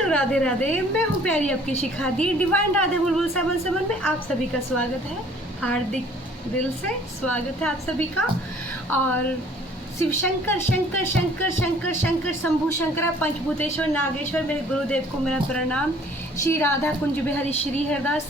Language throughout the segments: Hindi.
हेलो राधे राधे, मैं हूँ प्यारी आपकी शिखा दी। डिवाइन राधे बुलबुल 77 में आप सभी का स्वागत है। हार्दिक दिल से स्वागत है आप सभी का। और शिव शंकर शंकर शंकर शंकर शंकर शंभु शंकरा पंचभूतेश्वर नागेश्वर मेरे गुरुदेव को मेरा प्रणाम। श्री राधा कुंज बिहारी श्री हरदास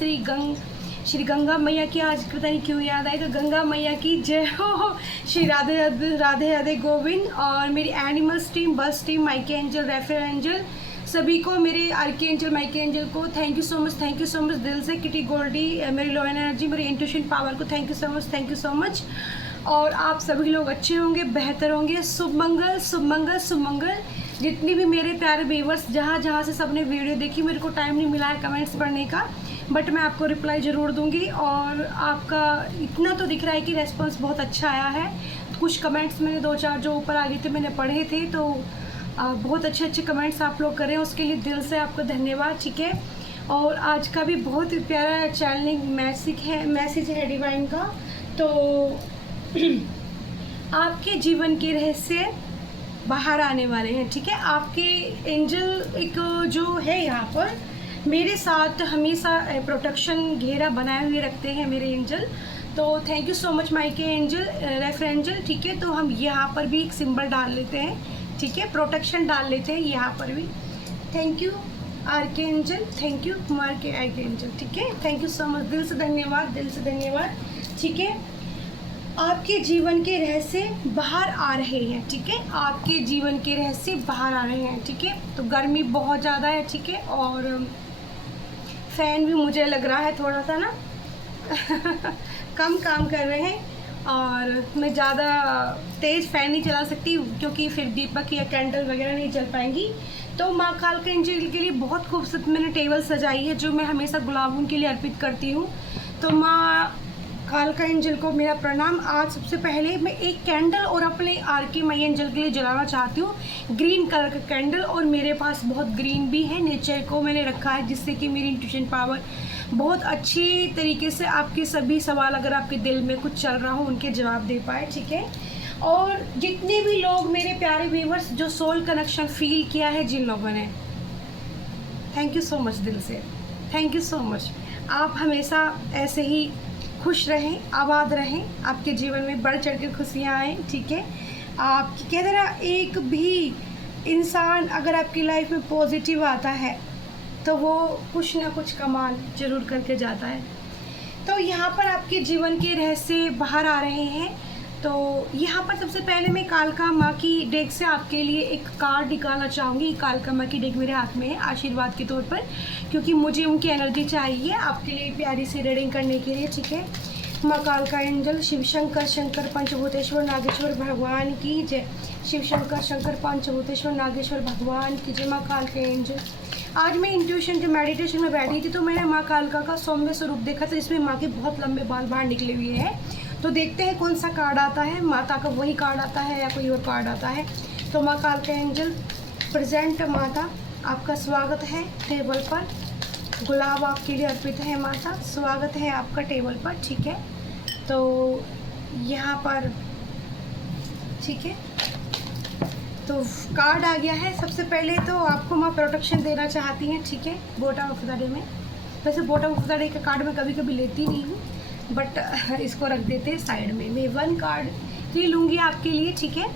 श्री गंगा मैया की आज पता नहीं क्यों याद आएगा, गंगा मैया की जय हो। श्री राधे राधे राधे राधे गोविंद। और मेरी एनिमल्स टीम, बस टीम, माइके एंजल, रेफर एंजल, सभी को, मेरे आर्की एंजल, माइके एंजल को थैंक यू सो मच दिल से। किटी गोल्डी, मेरी लो एनर्जी, मेरी इंट्यूशन पावर को थैंक यू सो मच। और आप सभी लोग अच्छे होंगे, बेहतर होंगे। शुभ मंगल शुभ मंगल शुभ मंगल। जितनी भी मेरे प्यारे व्यूअर्स जहाँ से सबने वीडियो देखी, मेरे को टाइम नहीं मिला है कमेंट्स पढ़ने का, बट मैं आपको रिप्लाई ज़रूर दूंगी। और आपका इतना तो दिख रहा है कि रेस्पॉन्स बहुत अच्छा आया है। कुछ कमेंट्स मैंने 2-4 जो ऊपर आ गए थे मैंने पढ़े थे, तो बहुत अच्छे कमेंट्स आप लोग करें, उसके लिए दिल से आपको धन्यवाद। ठीक है। और आज का भी बहुत ही प्यारा चैनलिंग मैसेज है डिवाइन का। तो आपके जीवन के रहस्य बाहर आने वाले हैं। ठीक है। आपके एंजल एक जो है यहाँ पर मेरे साथ हमेशा प्रोटेक्शन घेरा बनाए हुए रखते हैं मेरे एंजल। तो थैंक यू सो मच माइके एंजल, रेफर एंजल। ठीक है। तो हम यहाँ पर भी एक सिंबल डाल लेते हैं। ठीक है। प्रोटेक्शन डाल लेते हैं यहाँ पर भी। Thank you RK Angel, thank you Kumar के आर्के एंजल। ठीक है। थैंक यू सो मच, दिल से धन्यवाद, दिल से धन्यवाद। ठीक है। आपके जीवन के रहस्य बाहर आ रहे हैं। ठीक है। आपके जीवन के रहस्य बाहर आ रहे हैं। ठीक है। तो गर्मी बहुत ज़्यादा है। ठीक है। और फ़ैन भी मुझे लग रहा है थोड़ा सा ना कम काम कर रहे हैं, और मैं ज़्यादा तेज़ फ़ैन नहीं चला सकती क्योंकि फिर दीपक या कैंडल वगैरह नहीं चल पाएंगी। तो माँ कालका एंजल के लिए बहुत खूबसूरत मैंने टेबल सजाई है, जो मैं हमेशा गुलाबों के लिए अर्पित करती हूँ। तो माँ कालका एंजल को मेरा प्रणाम। आज सबसे पहले मैं एक कैंडल और अपने आर्के माई एंजल के लिए जलाना चाहती हूँ, ग्रीन कलर का कैंडल। और मेरे पास बहुत ग्रीन भी है, नेचर को मैंने रखा है, जिससे कि मेरी इंट्यूशन पावर बहुत अच्छी तरीके से आपके सभी सवाल, अगर आपके दिल में कुछ चल रहा हो, उनके जवाब दे पाए। ठीक है। और जितने भी लोग मेरे प्यारे व्यूअर्स जो सोल कनेक्शन फील किया है, जिन लोगों ने, थैंक यू सो मच दिल से, थैंक यू सो मच। आप हमेशा ऐसे ही खुश रहें, आबाद रहें, आपके जीवन में बढ़ चढ़ के खुशियाँ आएँ। ठीक है। आप कहते हैं ना, एक भी इंसान अगर आपकी लाइफ में पॉजिटिव आता है तो वो कुछ ना कुछ कमाल जरूर करके जाता है। तो यहाँ पर आपके जीवन के रहस्य बाहर आ रहे हैं। तो यहाँ पर सबसे पहले मैं कालका माँ की डेक से आपके लिए एक कार्ड निकालना चाहूँगी। कालका माँ की डेक मेरे हाथ में है आशीर्वाद के तौर पर, क्योंकि मुझे उनकी एनर्जी चाहिए आपके लिए प्यारी सी रीडिंग करने के लिए। ठीक है। माँ कालका एंजल, शिव शंकर शंकर पंचभूतेश्वर नागेश्वर भगवान की जय। शिव शंकर शंकर पंचभूतेश्वर नागेश्वर भगवान की जय। माँ कालका एंजल, आज मैं इंट्यूशन जो मेडिटेशन में बैठी थी, तो मैंने माँ कालका का सौम्य स्वरूप देखा था, इसमें माँ के बहुत लंबे बाल बाहर निकले हुए हैं। तो देखते हैं कौन सा कार्ड आता है, माता का वही कार्ड आता है या कोई और कार्ड आता है। तो माँ कालका एंजल प्रेजेंट, माता आपका स्वागत है टेबल पर। गुलाब आपके लिए अर्पित है माता, स्वागत है आपका टेबल पर। ठीक है। तो यहाँ पर ठीक है, तो कार्ड आ गया है। सबसे पहले तो आपको माँ प्रोटेक्शन देना चाहती हैं। ठीक है। बॉटम ऑफ द डे में, वैसे बॉटम ऑफ द डे का कार्ड मैं कभी कभी लेती नहीं हूँ, बट इसको रख देते हैं साइड में। मैं 1 कार्ड ही लूँगी आपके लिए। ठीक है।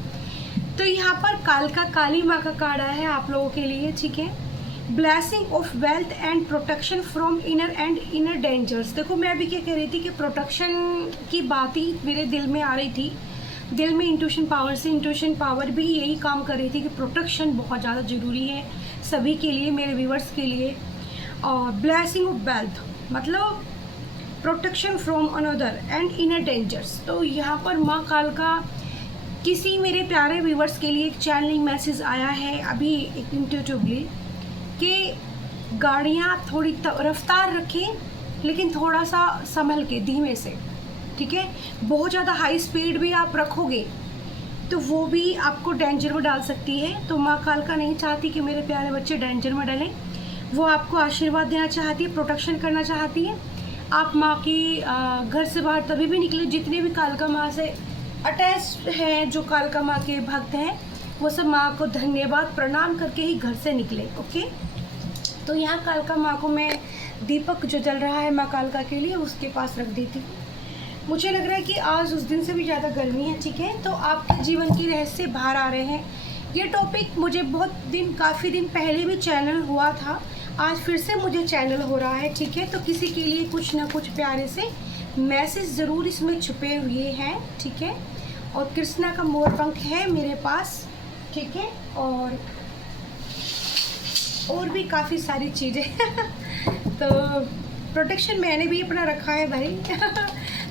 तो यहाँ पर कालका काली माँ का कार्ड आया है आप लोगों के लिए। ठीक है। Blessing of wealth and protection from inner dangers. देखो, मैं अभी क्या कह रही थी कि प्रोटेक्शन की बात ही मेरे दिल में आ रही थी, दिल में इंट्यूशन पावर से। इंट्यूशन पावर भी यही काम कर रही थी कि प्रोटेक्शन बहुत ज़्यादा ज़रूरी है सभी के लिए, मेरे व्यूअर्स के लिए। और ब्लेसिंग ऑफ वेल्थ मतलब protection from another and inner dangers. तो यहाँ पर माँ कालका किसी मेरे प्यारे व्यूअर्स के लिए एक चैनलिंग मैसेज आया है अभी एक इंट्यूटिवली, कि गाड़ियाँ थोड़ी रफ्तार रखें, लेकिन थोड़ा सा संभल के, धीमे से। ठीक है। बहुत ज़्यादा हाई स्पीड भी आप रखोगे तो वो भी आपको डेंजर में डाल सकती है। तो माँ कालका नहीं चाहती कि मेरे प्यारे बच्चे डेंजर में डलें, वो आपको आशीर्वाद देना चाहती है, प्रोटेक्शन करना चाहती है। आप माँ की घर से बाहर तभी भी निकले, जितने भी कालका माँ से अटैच हैं, जो कालका माँ के भक्त हैं, वो सब माँ को धन्यवाद प्रणाम करके ही घर से निकले। ओके। तो यहाँ कालका माँ को मैं दीपक जो जल रहा है माँ कालका के लिए उसके पास रख देती हूँ। मुझे लग रहा है कि आज उस दिन से भी ज़्यादा गर्मी है, ठीक है। तो आपके जीवन के रहस्य बाहर आ रहे हैं। ये टॉपिक मुझे काफ़ी दिन पहले भी चैनल हुआ था, आज फिर से मुझे चैनल हो रहा है, ठीक है। तो किसी के लिए कुछ ना कुछ प्यारे से मैसेज ज़रूर इसमें छुपे हुए हैं, ठीक है। और कृष्णा का मोर पंख है मेरे पास, ठीक है। और भी काफ़ी सारी चीज़ें तो प्रोटेक्शन मैंने भी अपना रखा है भाई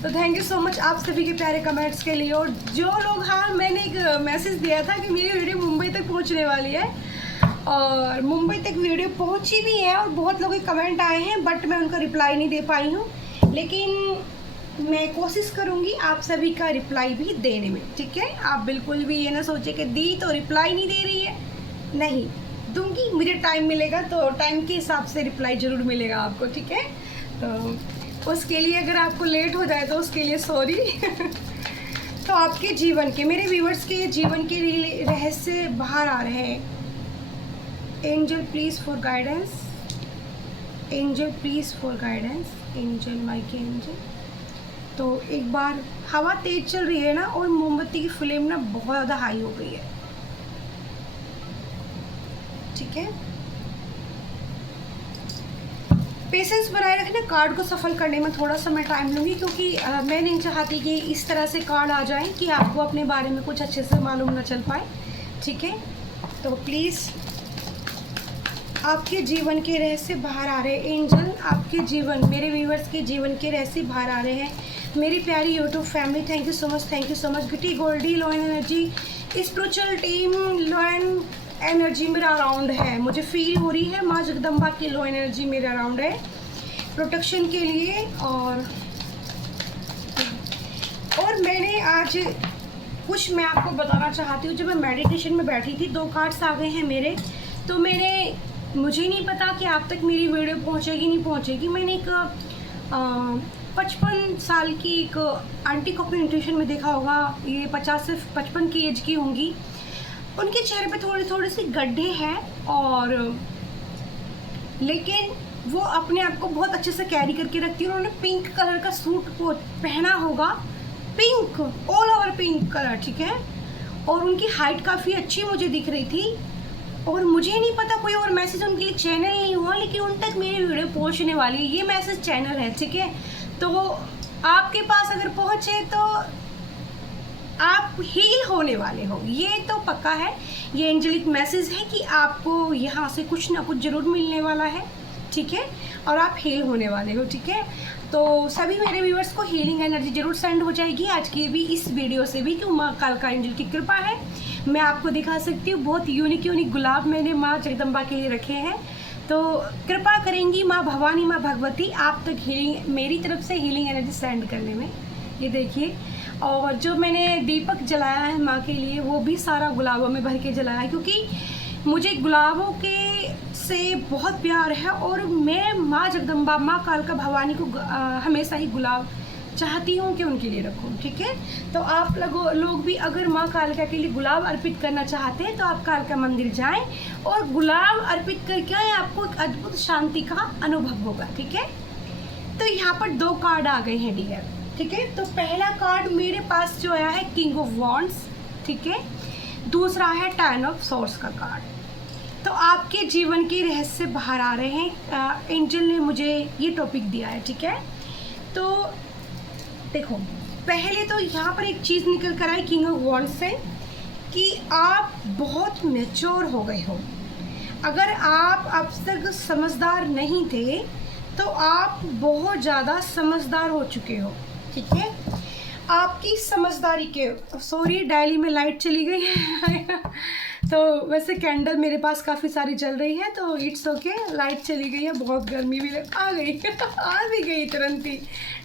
तो थैंक यू सो मच आप सभी के प्यारे कमेंट्स के लिए। और जो लोग, हाँ मैंने एक मैसेज दिया था कि मेरी वीडियो मुंबई तक पहुंचने वाली है, और मुंबई तक वीडियो पहुंची भी है और बहुत लोगों के कमेंट आए हैं, बट मैं उनका रिप्लाई नहीं दे पाई हूँ। लेकिन मैं कोशिश करूँगी आप सभी का रिप्लाई भी देने में, ठीक है। आप बिल्कुल भी ये ना सोचे कि दी तो रिप्लाई नहीं दे रही है, नहीं दूंगी, मुझे टाइम मिलेगा तो टाइम के हिसाब से रिप्लाई ज़रूर मिलेगा आपको, ठीक है। तो उसके लिए अगर आपको लेट हो जाए तो उसके लिए सॉरी तो आपके जीवन के, मेरे व्यूअर्स के जीवन के रहस्य बाहर आ रहे हैं। Angel please for guidance, angel please for guidance, angel Mike angel. तो एक बार हवा तेज़ चल रही है ना, और मोमबत्ती की फ्लेम ना बहुत ज़्यादा हाई हो गई है, ठीक है। पेशेंस बनाए रखना, कार्ड को सफल करने में थोड़ा सा मैं टाइम लूँगी, क्योंकि मैं नहीं चाहती कि इस तरह से कार्ड आ जाएं कि आपको अपने बारे में कुछ अच्छे से मालूम ना चल पाए, ठीक है। तो प्लीज़ आपके जीवन के रहस्य बाहर आ रहे हैं। एंजल आपके जीवन, मेरे व्यूअर्स के जीवन के रहस्य बाहर आ रहे हैं। मेरी प्यारी YouTube family, thank you so much, thank you so much. गिटी Goldie lion energy, spiritual team lion energy मेरा अराउंड है, मुझे फील हो रही है। माँ जगदम्बा की लो एनर्जी मेरा अराउंड है प्रोटेक्शन के लिए। और मैंने आज कुछ मैं आपको बताना चाहती हूँ। जब मैं मेडिटेशन में बैठी थी, 2 कार्ड्स आ गए हैं मेरे, तो मुझे नहीं पता कि आप तक मेरी वीडियो पहुँचेगी नहीं पहुँचेगी। मैंने एक 55 साल की एक आंटी को अपने इंट्यूशन में देखा होगा, ये 50 से 55 की एज की होंगी। उनके चेहरे पे थोड़े से गड्ढे हैं, और लेकिन वो अपने आप को बहुत अच्छे से कैरी करके रखती है। उन्होंने पिंक कलर का सूट पहना होगा, pink, all over pink colour, ठीक है। और उनकी हाइट काफ़ी अच्छी मुझे दिख रही थी। और मुझे नहीं पता कोई और मैसेज उनके लिए चैनल नहीं हुआ, लेकिन उन तक मेरी वीडियो पहुँचने वाली है। ये मैसेज चैनल है, ठीक है। तो आपके पास अगर पहुँचे तो आप हील होने वाले हो, ये तो पक्का है। ये एंजेलिक मैसेज है कि आपको यहाँ से कुछ ना कुछ ज़रूर मिलने वाला है, ठीक है। और आप हील होने वाले हो, ठीक है। तो सभी मेरे व्यूअर्स को हीलिंग एनर्जी जरूर सेंड हो जाएगी आज की भी इस वीडियो से भी, कि माँ कालका एंजल की कृपा है। मैं आपको दिखा सकती हूँ, बहुत यूनिक गुलाब मैंने माँ जगदम्बा के लिए रखे हैं। तो कृपा करेंगी माँ भवानी, माँ भगवती आप तक हीलिंग, मेरी तरफ से हीलिंग एनर्जी सेंड करने में। ये देखिए, और जो मैंने दीपक जलाया है माँ के लिए, वो भी सारा गुलाबों में भर के जलाया है, क्योंकि मुझे गुलाबों के से बहुत प्यार है। और मैं माँ जगदम्बा, माँ कालका भवानी को हमेशा ही गुलाब चाहती हूँ कि उनके लिए रखूँ, ठीक है। तो आप लोग भी अगर माँ कालका के लिए गुलाब अर्पित करना चाहते हैं तो आप कालका मंदिर जाएं और गुलाब अर्पित करके आए, आपको एक अद्भुत शांति का अनुभव होगा, ठीक है। तो यहाँ पर 2 कार्ड आ गए हैं डियर, ठीक है। तो पहला कार्ड मेरे पास जो आया है किंग ऑफ वॉन्ड्स, ठीक है। दूसरा है 10 ऑफ सोर्स का कार्ड। तो आपके जीवन के रहस्य बाहर आ रहे हैं। एंजल ने मुझे ये टॉपिक दिया है, ठीक है। तो देखो, पहले तो यहाँ पर एक चीज़ निकल कर आई किंग ऑफ वॉन्ड्स से, कि आप बहुत मैच्योर हो गए हो। अगर आप अब तक समझदार नहीं थे तो आप बहुत ज़्यादा समझदार हो चुके हो, ठीक है। आपकी समझदारी के, सॉरी डायली में लाइट चली गई है तो वैसे कैंडल मेरे पास काफ़ी सारी जल रही है, तो इट्स ओके, लाइट चली गई है, बहुत गर्मी भी आ गई आ भी गई तुरंत ही।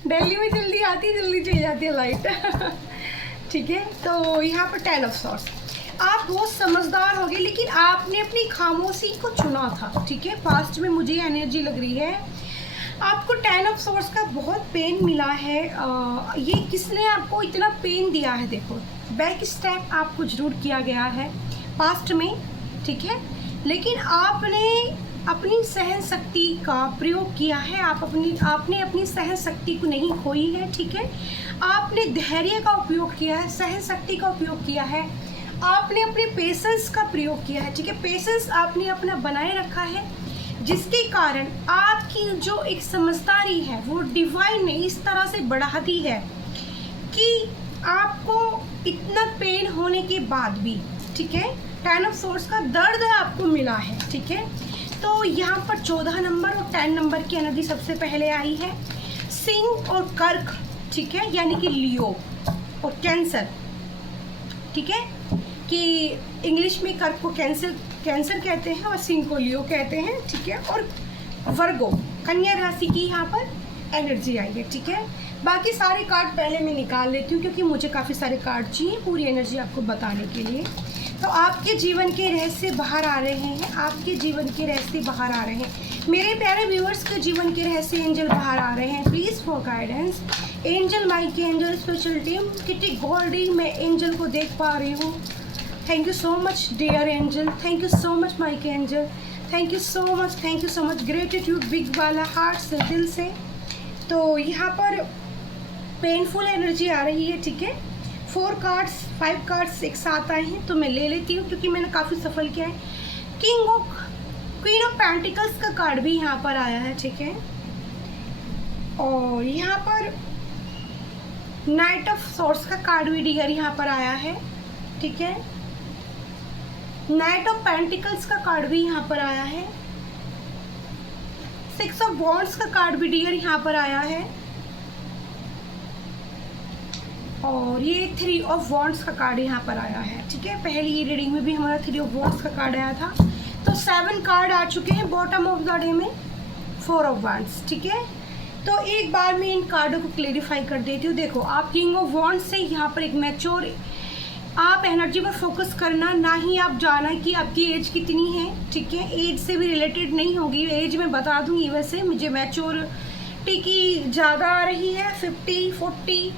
दिल्ली में जल्दी आती जल्दी चली जाती है लाइट ठीक है। तो यहाँ पर 10 ऑफ सॉर्ड्स, आप बहुत समझदार हो गए, लेकिन आपने अपनी खामोशी को चुना था, ठीक है। पास्ट में मुझे एनर्जी लग रही है आपको 10 ऑफ सॉर्ड्स का बहुत पेन मिला है। ये किसने आपको इतना पेन दिया है? देखो, बैक स्टेप आपको जरूर किया गया है पास्ट में, ठीक है, लेकिन आपने अपनी सहन शक्ति का प्रयोग किया है। आपने अपनी सहन शक्ति को नहीं खोई है, ठीक है। आपने धैर्य का उपयोग किया है, सहन शक्ति का उपयोग किया है, आपने अपने पेशेंस का प्रयोग किया है, ठीक है। पेशेंस आपने अपना बनाए रखा है, जिसके कारण आपकी जो एक समझदारी है वो डिवाइन ने इस तरह से बढ़ा दी है कि आपको इतना पेन होने के बाद भी, ठीक है, 10 ऑफ सोर्ड्स का दर्द आपको मिला है, ठीक है। तो यहाँ पर 14 नंबर और 10 नंबर की एनर्जी सबसे पहले आई है। सिंह और कर्क, ठीक है, यानी कि लियो और कैंसर, ठीक है, कि इंग्लिश में कर्क को कैंसर कहते हैं और सिंह को लियो कहते हैं, ठीक है। और वर्गो, कन्या राशि की यहाँ पर एनर्जी आई है, ठीक है। बाकी सारे कार्ड पहले मैं निकाल लेती हूँ क्योंकि मुझे काफ़ी सारे कार्ड चाहिए पूरी एनर्जी आपको बताने के लिए। तो आपके जीवन के रहस्य बाहर आ रहे हैं, आपके जीवन के रहस्य बाहर आ रहे हैं। मेरे प्यारे व्यूअर्स के जीवन के रहस्य एंजल बाहर आ रहे हैं। Please for guidance angel, Mike angel, special team, Kitty Goldie, मैं एंजल को देख पा रही हूँ। Thank you so much dear angel, thank you so much Mike angel, thank you so much, gratitude big वाला हार्ट से, दिल से। तो यहाँ पर पेनफुल एनर्जी आ रही है, ठीक है। 4 कार्ड्स 5 कार्ड्स एक साथ आए हैं तो मैं ले लेती हूँ क्योंकि मैंने काफ़ी सफल किया है। क्वीन ऑफ पेंटिकल्स का कार्ड भी यहाँ पर आया है, ठीक है। और यहाँ पर नाइट ऑफ सोर्स का कार्ड भी डियर यहाँ पर आया है, ठीक है। नाइट ऑफ पेंटिकल्स का कार्ड भी यहाँ पर आया है। 6 ऑफ वॉन्ड्स का कार्ड भी डियर यहाँ पर आया है। और ये 3 ऑफ वॉन्ड्स का कार्ड यहाँ पर आया है, ठीक है। पहली रीडिंग में भी हमारा 3 ऑफ वॉन्ड्स का कार्ड आया था। तो 7 कार्ड आ चुके हैं बॉटम ऑफ द डे में, 4 ऑफ वॉन्ड्स, ठीक है। तो एक बार मैं इन कार्डों को क्लेरिफाई कर देती हूँ। देखो, आप किंग ऑफ वॉन्ड्स से यहाँ पर एक मैच्योर आप एनर्जी पर फोकस करना, ना ही आप जाना कि आपकी एज कितनी है, ठीक है। एज से भी रिलेटेड नहीं होगी, एज मैं बता दूंगी। वैसे मुझे मैच्योरिटी की ज़्यादा आ रही है, 50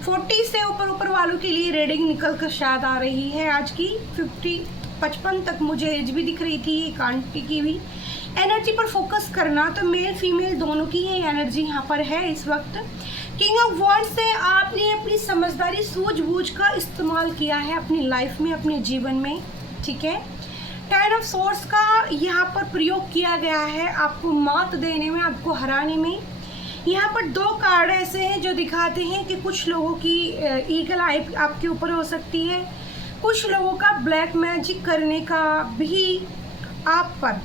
40 से ऊपर वालों के लिए रीडिंग निकल कर शायद आ रही है आज की। 55 तक मुझे एज भी दिख रही थी एक आंटी की भी। एनर्जी पर फोकस करना, तो मेल फीमेल दोनों की ही एनर्जी यहाँ पर है इस वक्त। किंग ऑफ वॉन्ड्स से आपने अपनी समझदारी, सूझबूझ का इस्तेमाल किया है अपनी लाइफ में, अपने जीवन में, ठीक है। 10 ऑफ सोर्स का यहाँ पर प्रयोग किया गया है आपको मात देने में, आपको हराने में। यहाँ पर 2 कार्ड ऐसे हैं जो दिखाते हैं कि कुछ लोगों की ईगल आई आपके ऊपर हो सकती है, कुछ लोगों का ब्लैक मैजिक करने का भी आप पर।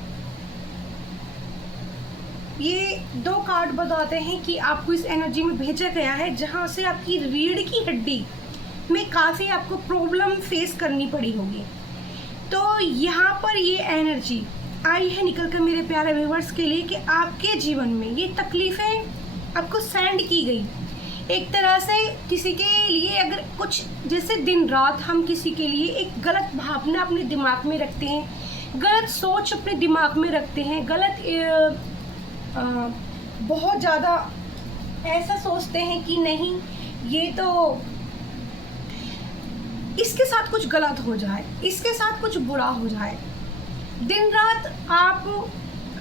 ये 2 कार्ड बताते हैं कि आपको इस एनर्जी में भेजा गया है जहाँ से आपकी रीढ़ की हड्डी में काफ़ी आपको प्रॉब्लम फेस करनी पड़ी होगी। तो यहाँ पर ये एनर्जी आई है निकल कर मेरे प्यारे व्यूवर्स के लिए कि आपके जीवन में ये तकलीफ़ें आपको सेंड की गई। एक तरह से किसी के लिए अगर कुछ, जैसे दिन रात हम किसी के लिए एक गलत भावना अपने दिमाग में रखते हैं, गलत सोच अपने दिमाग में रखते हैं, गलत बहुत ज़्यादा ऐसा सोचते हैं कि नहीं ये तो इसके साथ कुछ गलत हो जाए, इसके साथ कुछ बुरा हो जाए। दिन रात आप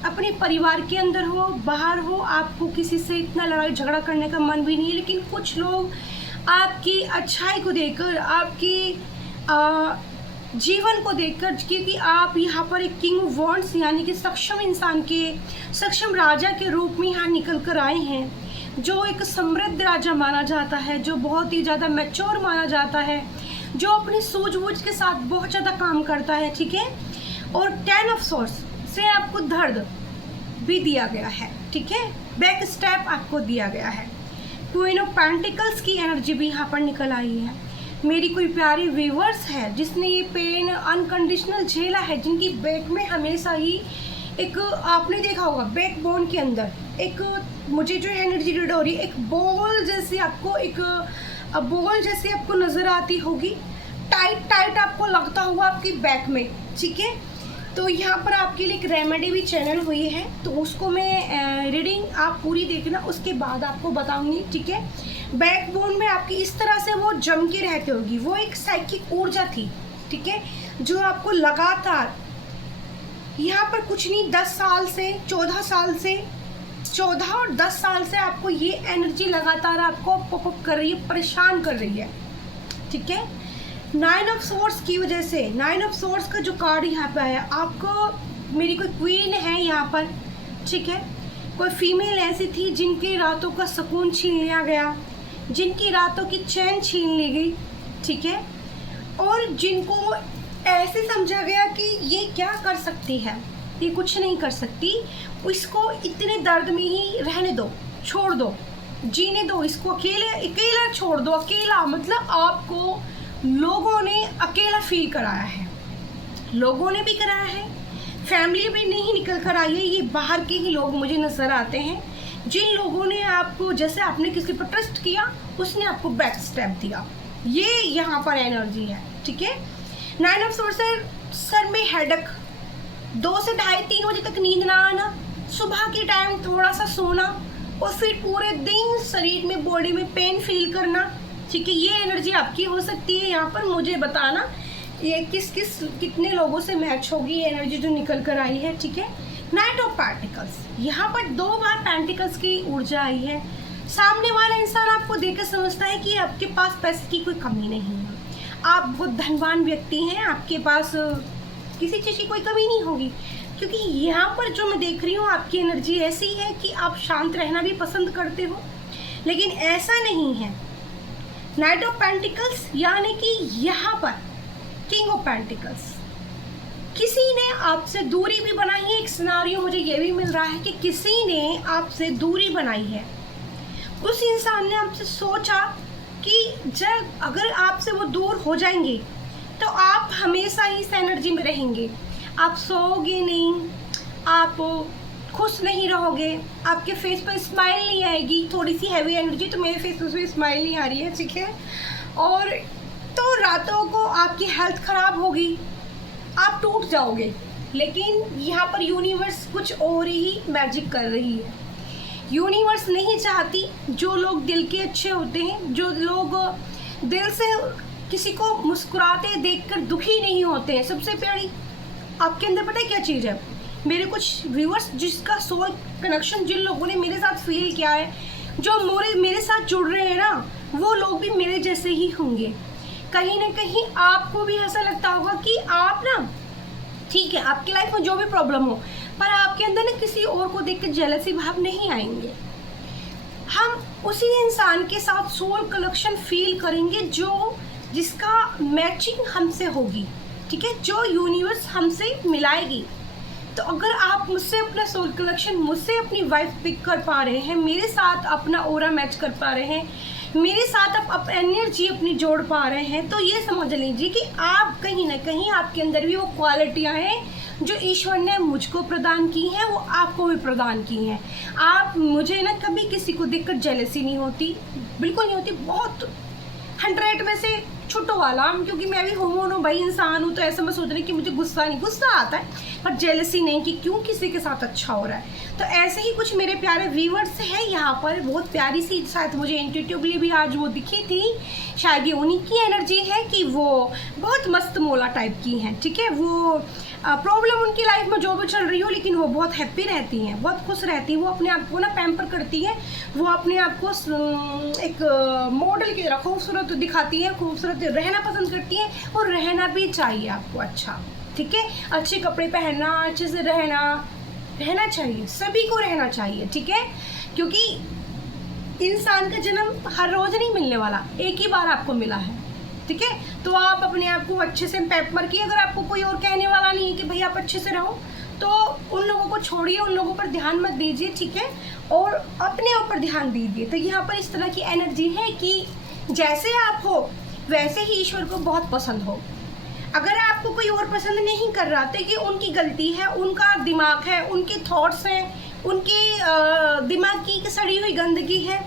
अपने परिवार के अंदर हो, बाहर हो, आपको किसी से इतना लड़ाई झगड़ा करने का मन भी नहीं है, लेकिन कुछ लोग आपकी अच्छाई को देखकर, आपकी जीवन को देखकर, क्योंकि आप यहाँ पर एक किंग ऑफ वॉन्ड्स यानी कि सक्षम इंसान के, सक्षम राजा के रूप में यहाँ निकल कर आए हैं, जो एक समृद्ध राजा माना जाता है, जो बहुत ही ज़्यादा मैच्योर माना जाता है, जो अपनी सूझबूझ के साथ बहुत ज़्यादा काम करता है, ठीक है। और 10 ऑफ सोर्स से आपको दर्द भी दिया गया है, ठीक है, बैक स्टेप आपको दिया गया है। क्वीन ऑफ पेंटिकल्स की एनर्जी भी यहाँ पर निकल आई है। मेरी कोई प्यारी व्यूवर्स है जिसने ये पेन अनकंडीशनल झेला है, जिनकी बैक में हमेशा ही एक, आपने देखा होगा बैक बोन के अंदर एक, मुझे जो एनर्जी रीड हो रही है, एक बॉल जैसी आपको, एक बॉल जैसी आपको नज़र आती होगी, टाइट आपको लगता होगा आपकी बैक में, ठीक है। तो यहाँ पर आपके लिए एक रेमेडी भी चैनल हुई है, तो उसको मैं रीडिंग आप पूरी देखना, उसके बाद आपको बताऊंगी, ठीक है। बैकबोन में आपकी इस तरह से वो जम के रहती होगी, वो एक साइकिक ऊर्जा थी, ठीक है, जो आपको लगातार यहाँ पर कुछ नहीं, 10 साल से 14 साल से 14 और 10 साल से आपको ये एनर्जी लगातार आपको पॉपअप कर रही है, परेशान कर रही है, ठीक है। 9 ऑफ सोर्स की वजह से, 9 ऑफ सोर्स का जो कार्ड यहाँ पे आया, आपको मेरी कोई क्वीन है यहाँ पर, ठीक है। कोई फीमेल ऐसी थी जिनकी रातों का सुकून छीन लिया गया, जिनकी रातों की चैन छीन ली गई, ठीक है, और जिनको ऐसे समझा गया कि ये क्या कर सकती है, ये कुछ नहीं कर सकती, इसको इतने दर्द में ही रहने दो, छोड़ दो, जीने दो इसको, अकेला छोड़ दो। अकेला मतलब आपको लोगों ने अकेला फील कराया है, लोगों ने भी कराया है, फैमिली भी नहीं निकल कर आई है, ये बाहर के ही लोग मुझे नज़र आते हैं, जिन लोगों ने आपको, जैसे आपने किसी पर ट्रस्ट किया, उसने आपको बैक स्टेप दिया, ये यहाँ पर एनर्जी है, ठीक है। 9 ऑफ सोर्स है, सर में हेडेक, 2 से ढाई 3 बजे तक नींद ना आना, सुबह के टाइम थोड़ा सा सोना, और फिर पूरे दिन शरीर में, बॉडी में पेन फील करना, ठीक है। ये एनर्जी आपकी हो सकती है। यहाँ पर मुझे बताना ये कितने लोगों से मैच होगी ये एनर्जी जो निकल कर आई है, ठीक है। नाइट ऑफ पेंटिकल्स, यहाँ पर 2 बार पेंटिकल्स की ऊर्जा आई है। सामने वाला इंसान आपको देखकर समझता है कि आपके पास पैसे की कोई कमी नहीं है, आप बहुत धनवान व्यक्ति हैं, आपके पास किसी चीज़ की कोई कमी नहीं होगी, क्योंकि यहाँ पर जो मैं देख रही हूँ आपकी एनर्जी ऐसी है कि आप शांत रहना भी पसंद करते हो, लेकिन ऐसा नहीं है। नाइट ऑफ पेंटिकल्स यानी कि यहाँ पर किंग ऑफ पेंटिकल्स, किसी ने आपसे दूरी भी बनाई है। एक सिनारियो मुझे ये भी मिल रहा है कि किसी ने आपसे दूरी बनाई है, उस इंसान ने आपसे सोचा कि जब अगर आपसे वो दूर हो जाएंगे तो आप हमेशा ही इस एनर्जी में रहेंगे, आप सोओगे नहीं, आप खुश नहीं रहोगे, आपके फेस पर स्माइल नहीं आएगी, थोड़ी सी हैवी एनर्जी, तो मेरे फेस पर स्माइल नहीं आ रही है, ठीक है। और तो रातों को आपकी हेल्थ ख़राब होगी, आप टूट जाओगे, लेकिन यहाँ पर यूनिवर्स कुछ और ही मैजिक कर रही है। यूनिवर्स नहीं चाहती, जो लोग दिल के अच्छे होते हैं, जो लोग दिल से किसी को मुस्कुराते देखकर दुखी नहीं होते हैं, सबसे प्यारी आपके अंदर पता है क्या चीज़ है। मेरे कुछ व्यूअर्स जिसका सोल कनेक्शन, जिन लोगों ने मेरे साथ फील किया है, जो मेरे साथ जुड़ रहे हैं ना, वो लोग भी मेरे जैसे ही होंगे। कहीं ना कहीं आपको भी ऐसा लगता होगा कि आप ना, ठीक है, आपकी लाइफ में जो भी प्रॉब्लम हो, पर आपके अंदर ना किसी और को देख कर जेलसी भाव नहीं आएंगे। हम उसी इंसान के साथ सोल कनेक्शन फील करेंगे जो जिसका मैचिंग हमसे होगी, ठीक है, जो यूनिवर्स हमसे मिलाएगी। तो अगर आप मुझसे अपना सोल कनेक्शन, मुझसे अपनी वाइफ पिक कर पा रहे हैं, मेरे साथ अपना ऑरा मैच कर पा रहे हैं, मेरे साथ आप एनर्जी अपनी जोड़ पा रहे हैं, तो ये समझ लीजिए कि आप कहीं ना कहीं आपके अंदर भी वो क्वालिटियाँ हैं जो ईश्वर ने मुझको प्रदान की हैं, वो आपको भी प्रदान की हैं। आप, मुझे ना कभी किसी को देखकर जेलसी नहीं होती, बिल्कुल नहीं होती, बहुत 100 में से छोटो वाला, क्योंकि मैं भी ह्यूमन हूँ भाई, इंसान हूँ, तो ऐसा मैं सोच रही कि मुझे गुस्सा आता है, पर जेलसी नहीं कि क्यों किसी के साथ अच्छा हो रहा है। तो ऐसे ही कुछ मेरे प्यारे व्यूअर्स हैं यहाँ पर, बहुत प्यारी सी, शायद मुझे इंट्यूटिवली भी आज वो दिखी थी, शायद ये उन्हीं की एनर्जी है कि वो बहुत मस्त मोला टाइप की हैं, ठीक है। वो प्रॉब्लम उनकी लाइफ में जो भी चल रही हो, लेकिन वो बहुत हैप्पी रहती हैं, बहुत खुश रहती हैं, वो अपने आप को ना पैम्पर करती हैं, वो अपने आप को एक मॉडल की तरह खूबसूरत दिखाती हैं, खूबसूरत रहना पसंद करती हैं, और रहना भी चाहिए आपको अच्छा, ठीक है। अच्छे कपड़े पहनना, अच्छे से रहना चाहिए, सभी को रहना चाहिए, ठीक है, क्योंकि इंसान का जन्म हर रोज़ नहीं मिलने वाला, एक ही बार आपको मिला है, ठीक है। तो आप अपने आप को अच्छे से पैम्पर किए, अगर आपको कोई और कहने वाला नहीं है कि भाई आप अच्छे से रहो, तो उन लोगों को छोड़िए, उन लोगों पर ध्यान मत दीजिए, ठीक है, और अपने ऊपर ध्यान दीजिए। तो यहाँ पर इस तरह की एनर्जी है कि जैसे आप हो वैसे ही ईश्वर को बहुत पसंद हो। अगर आपको कोई और पसंद नहीं कर रहा, तो ये उनकी गलती है, उनका दिमाग है, उनके थॉट्स हैं, उनके दिमाग की सड़ी हुई गंदगी है,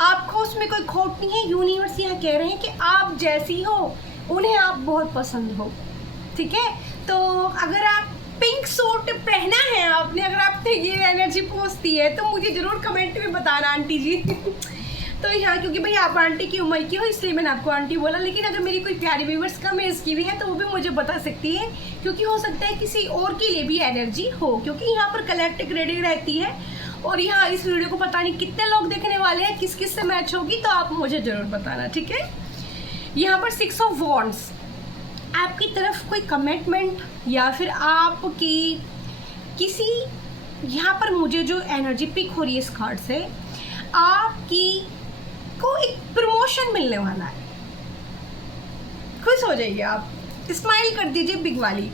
आपको उसमें कोई खोट नहीं है। यूनिवर्स यहाँ कह रहे हैं कि आप जैसी हो उन्हें आप बहुत पसंद हो, ठीक है। तो अगर आप पिंक सूट पहना है आपने, अगर आपने ये एनर्जी पहुँचती है, तो मुझे ज़रूर कमेंट में बताना आंटी जी। तो यहाँ क्योंकि भाई आप आंटी की उम्र की हो इसलिए मैंने आपको आंटी बोला, लेकिन अगर मेरी कोई प्यारी व्यूवर्स कम एज की भी है तो वो भी मुझे बता सकती है, क्योंकि हो सकता है किसी और के लिए भी एनर्जी हो, क्योंकि यहाँ पर कलेक्टिव रीडिंग रहती है और यहाँ इस वीडियो को पता नहीं कितने लोग देखने वाले हैं, किस किस से मैच होगी, तो आप मुझे ज़रूर बताना, ठीक है। यहाँ पर 6 ऑफ वॉन्ड्स, आपकी तरफ कोई कमिटमेंट या फिर आपकी किसी, यहाँ पर मुझे जो एनर्जी पिक हो रही है इस कार्ड से, आपकी को एक प्रमोशन मिलने वाला है। खुश हो जाइए आप, स्माइल कर दीजिए बिग वाली।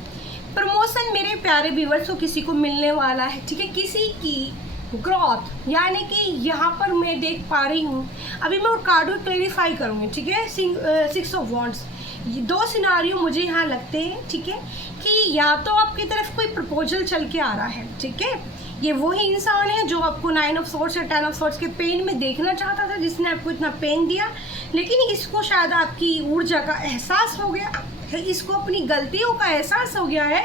प्रमोशन मेरे प्यारे व्यूअर्स को किसी को मिलने वाला है, ठीक है। किसी की ग्रोथ, यानी कि यहाँ पर मैं देख पा रही हूँ, अभी मैं कार्ड को क्लेरिफाई करूँगी, ठीक है। 6 ऑफ वॉन्ड्स, 2 सिनारियो मुझे यहाँ लगते हैं, ठीक है, कि या तो आपकी तरफ कोई प्रपोजल चल के आ रहा है, ठीक है। ये वही इंसान है जो आपको 9 ऑफ सॉर्ड्स या 10 ऑफ सॉर्ड्स के पेन में देखना चाहता था, जिसने आपको इतना पेन दिया, लेकिन इसको शायद आपकी ऊर्जा का एहसास हो गया, इसको अपनी गलतियों का एहसास हो गया है,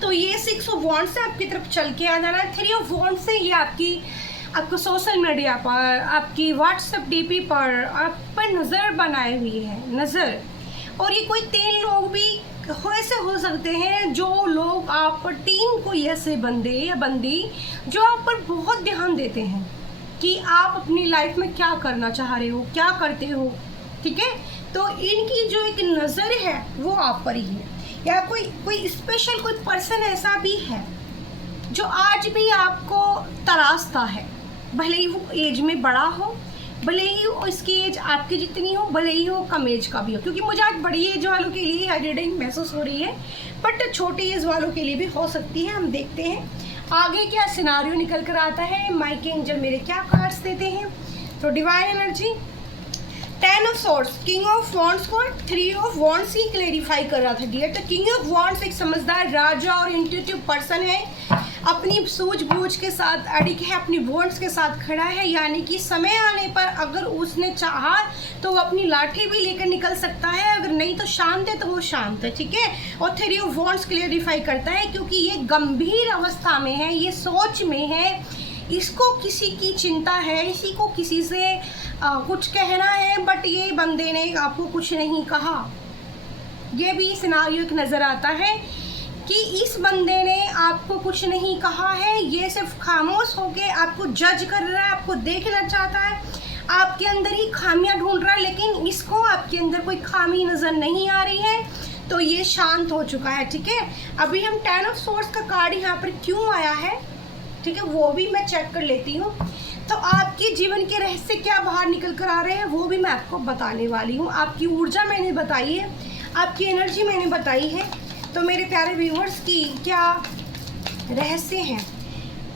तो ये 6 ऑफ वॉन्ड्स से आपकी तरफ चल के आ जाना है। 3 ऑफ वॉन्ड्स से ये आपको सोशल मीडिया पर, आपकी व्हाट्सएप डीपी पर आप पर नज़र बनाए हुई है, नज़र। और ये कोई 3 लोग भी ऐसे हो सकते हैं, जो लोग आप पर 3 कोई ऐसे बंदे या बंदी जो आप पर बहुत ध्यान देते हैं कि आप अपनी लाइफ में क्या करना चाह रहे हो, क्या करते हो, ठीक है। तो इनकी जो एक नज़र है वो आप पर ही है, या कोई स्पेशल कोई पर्सन ऐसा भी है जो आज भी आपको तराशता है, भले ही वो एज में बड़ा हो, भले ही उसकी एज आपकी जितनी हो, भले ही वो कम एज का भी हो, क्योंकि मुझे आज बड़ी एज वालों के लिए रीडिंग महसूस हो रही है, बट छोटी एज वालों के लिए भी हो सकती है। हम देखते हैं आगे क्या सिनारियो निकल कर आता है, माइक एंजल मेरे क्या कार्ड्स देते हैं। तो divine energy 10 of swords, king of wands को 3 ऑफ वॉन्ड्स ही क्लेरिफाई कर रहा था डियर। तो किंग ऑफ वॉन्ड्स एक समझदार राजा और इंट्यूटिव पर्सन है, अपनी सूझबूझ के साथ अडिग है, अपनी वॉन्ड्स के साथ खड़ा है, यानी कि समय आने पर अगर उसने चाहा तो वो अपनी लाठी भी लेकर निकल सकता है, अगर नहीं तो शांत है तो वो शांत है, ठीक है। और 3 ऑफ वॉन्ड्स क्लेरिफाई करता है, क्योंकि ये गंभीर अवस्था में है, ये सोच में है, इसको किसी की चिंता है, इसी को किसी से कुछ कहना है, बट ये बंदे ने आपको कुछ नहीं कहा। ये भी सिनारियो एक नज़र आता है कि इस बंदे ने आपको कुछ नहीं कहा है, ये सिर्फ खामोश होके आपको जज कर रहा है, आपको देखना चाहता है, आपके अंदर ही खामियां ढूंढ रहा है, लेकिन इसको आपके अंदर कोई खामी नज़र नहीं आ रही है, तो ये शांत हो चुका है, ठीक है। अभी हम 10 ऑफ सॉर्ड्स का कार्ड यहाँ पर क्यों आया है, ठीक है, वो भी मैं चेक कर लेती हूँ। तो आपके जीवन के रहस्य क्या बाहर निकल कर आ रहे हैं वो भी मैं आपको बताने वाली हूँ। आपकी ऊर्जा मैंने बताई है, आपकी एनर्जी मैंने बताई है, तो मेरे प्यारे व्यूअर्स की क्या रहस्य हैं।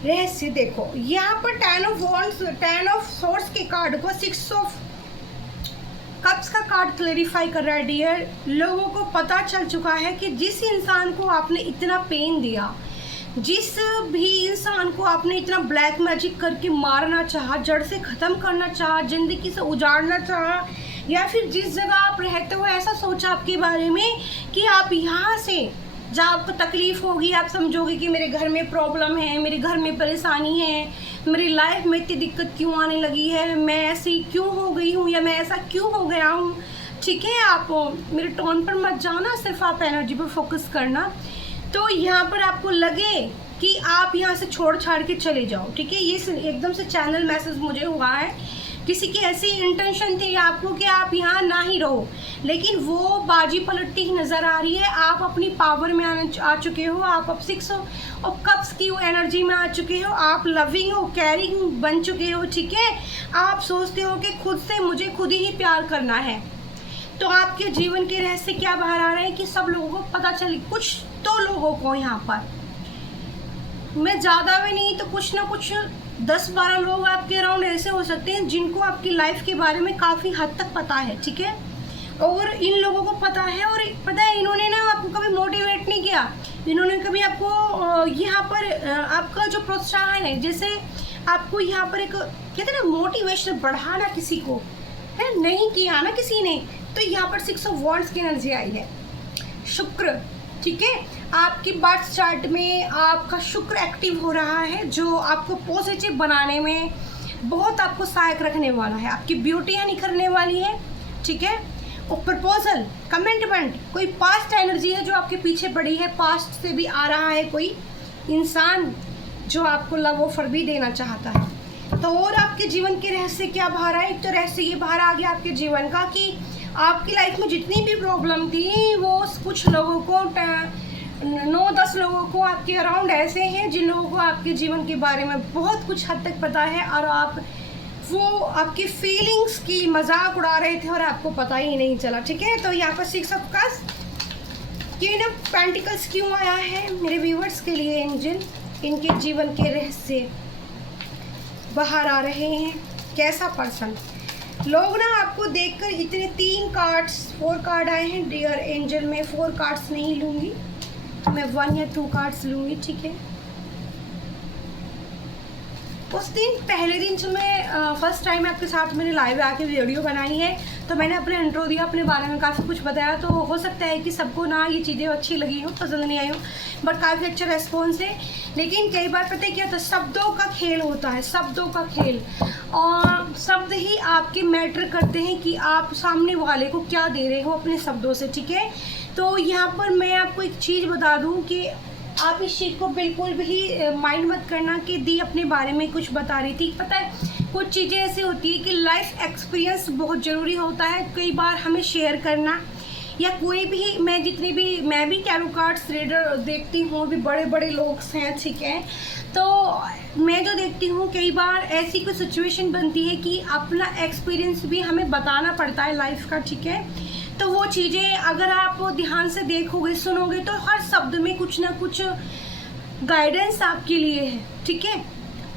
रहस्य देखो, यहाँ पर 10 ऑफ वॉन्ड्स, 10 ऑफ सॉर्ड्स के कार्ड को 6 ऑफ कप्स का कार्ड क्लेरिफाई कर रहा है डियर। लोगों को पता चल चुका है कि जिस इंसान को आपने इतना पेन दिया, जिस भी इंसान को आपने इतना ब्लैक मैजिक करके मारना चाहा, जड़ से ख़त्म करना चाहा, ज़िंदगी से उजाड़ना चाहा, या फिर जिस जगह आप रहते हो ऐसा सोचा आपके बारे में कि आप यहाँ से जब आपको तकलीफ़ होगी आप समझोगे कि मेरे घर में प्रॉब्लम है, मेरे घर में परेशानी है, मेरी लाइफ में इतनी दिक्कत क्यों आने लगी है, मैं ऐसी क्यों हो गई हूँ या मैं ऐसा क्यों हो गया हूँ, ठीक है। आप मेरे टोन पर मत जाना, सिर्फ आप एनर्जी पर फोकस करना। तो यहाँ पर आपको लगे कि आप यहाँ से छोड़ छाड़ के चले जाओ, ठीक है। ये एकदम से चैनल मैसेज मुझे हुआ है, किसी की ऐसी इंटेंशन थी आपको कि आप यहाँ ना ही रहो, लेकिन वो बाजी पलटती ही नज़र आ रही है। आप अपनी पावर में आ चुके हो, आप अब 6 ऑफ कप्स की एनर्जी में आ चुके हो, आप लविंग हो, कैरिंग बन चुके हो, ठीक है। आप सोचते हो कि खुद से मुझे खुद ही प्यार करना है। तो आपके जीवन के रहस्य क्या बाहर आ रहे हैं कि सब लोगों को पता चले, कुछ तो लोगों को यहाँ पर, मैं ज़्यादा भी नहीं तो कुछ ना कुछ 10-12 लोग आपके अराउंड ऐसे हो सकते हैं जिनको आपकी लाइफ के बारे में काफ़ी हद तक पता है, ठीक है। और इन लोगों को पता है, और पता है इन्होंने ना आपको कभी मोटिवेट नहीं किया, इन्होंने कभी आपको यहाँ पर आपका जो प्रोत्साहन है, जैसे आपको यहाँ पर एक कहते हैं ना मोटिवेशन बढ़ाना किसी को है, नहीं किया ना किसी ने। तो यहाँ पर 6 ऑफ वॉन्ड्स की एनर्जी आई है, शुक्र, ठीक है। आपकी बर्थ चार्ट में आपका शुक्र एक्टिव हो रहा है, जो आपको पॉजिटिव बनाने में, बहुत आपको सहायक रखने वाला है, आपकी ब्यूटियाँ निखरने वाली है, ठीक है। और प्रपोजल, कमिटमेंट, कोई पास्ट एनर्जी है जो आपके पीछे पड़ी है, पास्ट से भी आ रहा है कोई इंसान जो आपको लव ऑफर भी देना चाहता है। तो और आपके जीवन के रहस्य क्या बाहर आए? एक तो रहस्य ये बाहर आ गया आपके जीवन का कि आपकी लाइफ में जितनी भी प्रॉब्लम थी वो कुछ लोगों को 9-10 लोगों को आपके अराउंड ऐसे हैं जिन लोगों को आपके जीवन के बारे में बहुत कुछ हद तक पता है और आप वो आपकी फीलिंग्स की मजाक उड़ा रहे थे और आपको पता ही नहीं चला, ठीक है। तो यहाँ पर 6 of cups, queen of pentacles क्यों आया है मेरे व्यूवर्स के लिए? एंजल इनके जीवन के रहस्य बाहर आ रहे हैं। कैसा पर्सन? लोग ना आपको देखकर इतने 4 कार्ड आए हैं डियर एंजल। मैं 4 कार्ड्स नहीं लूँगी, मैं 1 या 2 कार्ड्स लूँगी, ठीक है। उस दिन पहले दिन जब मैं फर्स्ट टाइम आपके साथ मैंने लाइव आके वीडियो बनाई है तो मैंने अपने इंट्रो दिया, अपने बारे में काफ़ी कुछ बताया। तो हो सकता है कि सबको ना ये चीज़ें अच्छी लगी हो, पसंद नहीं आई हो, बट काफ़ी अच्छा रेस्पॉन्स है। लेकिन कई बार पता है क्या होता है, शब्दों का खेल होता है, शब्दों का खेल, और शब्द ही आपके मैटर करते हैं कि आप सामने वाले को क्या दे रहे हो अपने शब्दों से, ठीक है। तो यहाँ पर मैं आपको एक चीज़ बता दूँ कि आप इस चीज़ को बिल्कुल भी माइंड मत करना कि दी अपने बारे में कुछ बता रही थी। पता है कुछ चीज़ें ऐसी होती है कि लाइफ एक्सपीरियंस बहुत ज़रूरी होता है कई बार हमें शेयर करना, या कोई भी मैं भी टैरो कार्ड्स रीडर देखती हूँ, भी बड़े बड़े लोग हैं, ठीक है। तो मैं जो देखती हूँ कई बार ऐसी कोई सिचुएशन बनती है कि अपना एक्सपीरियंस भी हमें बताना पड़ता है लाइफ का, ठीक है। तो वो चीज़ें अगर आप ध्यान से देखोगे, सुनोगे, तो हर शब्द में कुछ ना कुछ गाइडेंस आपके लिए है, ठीक है।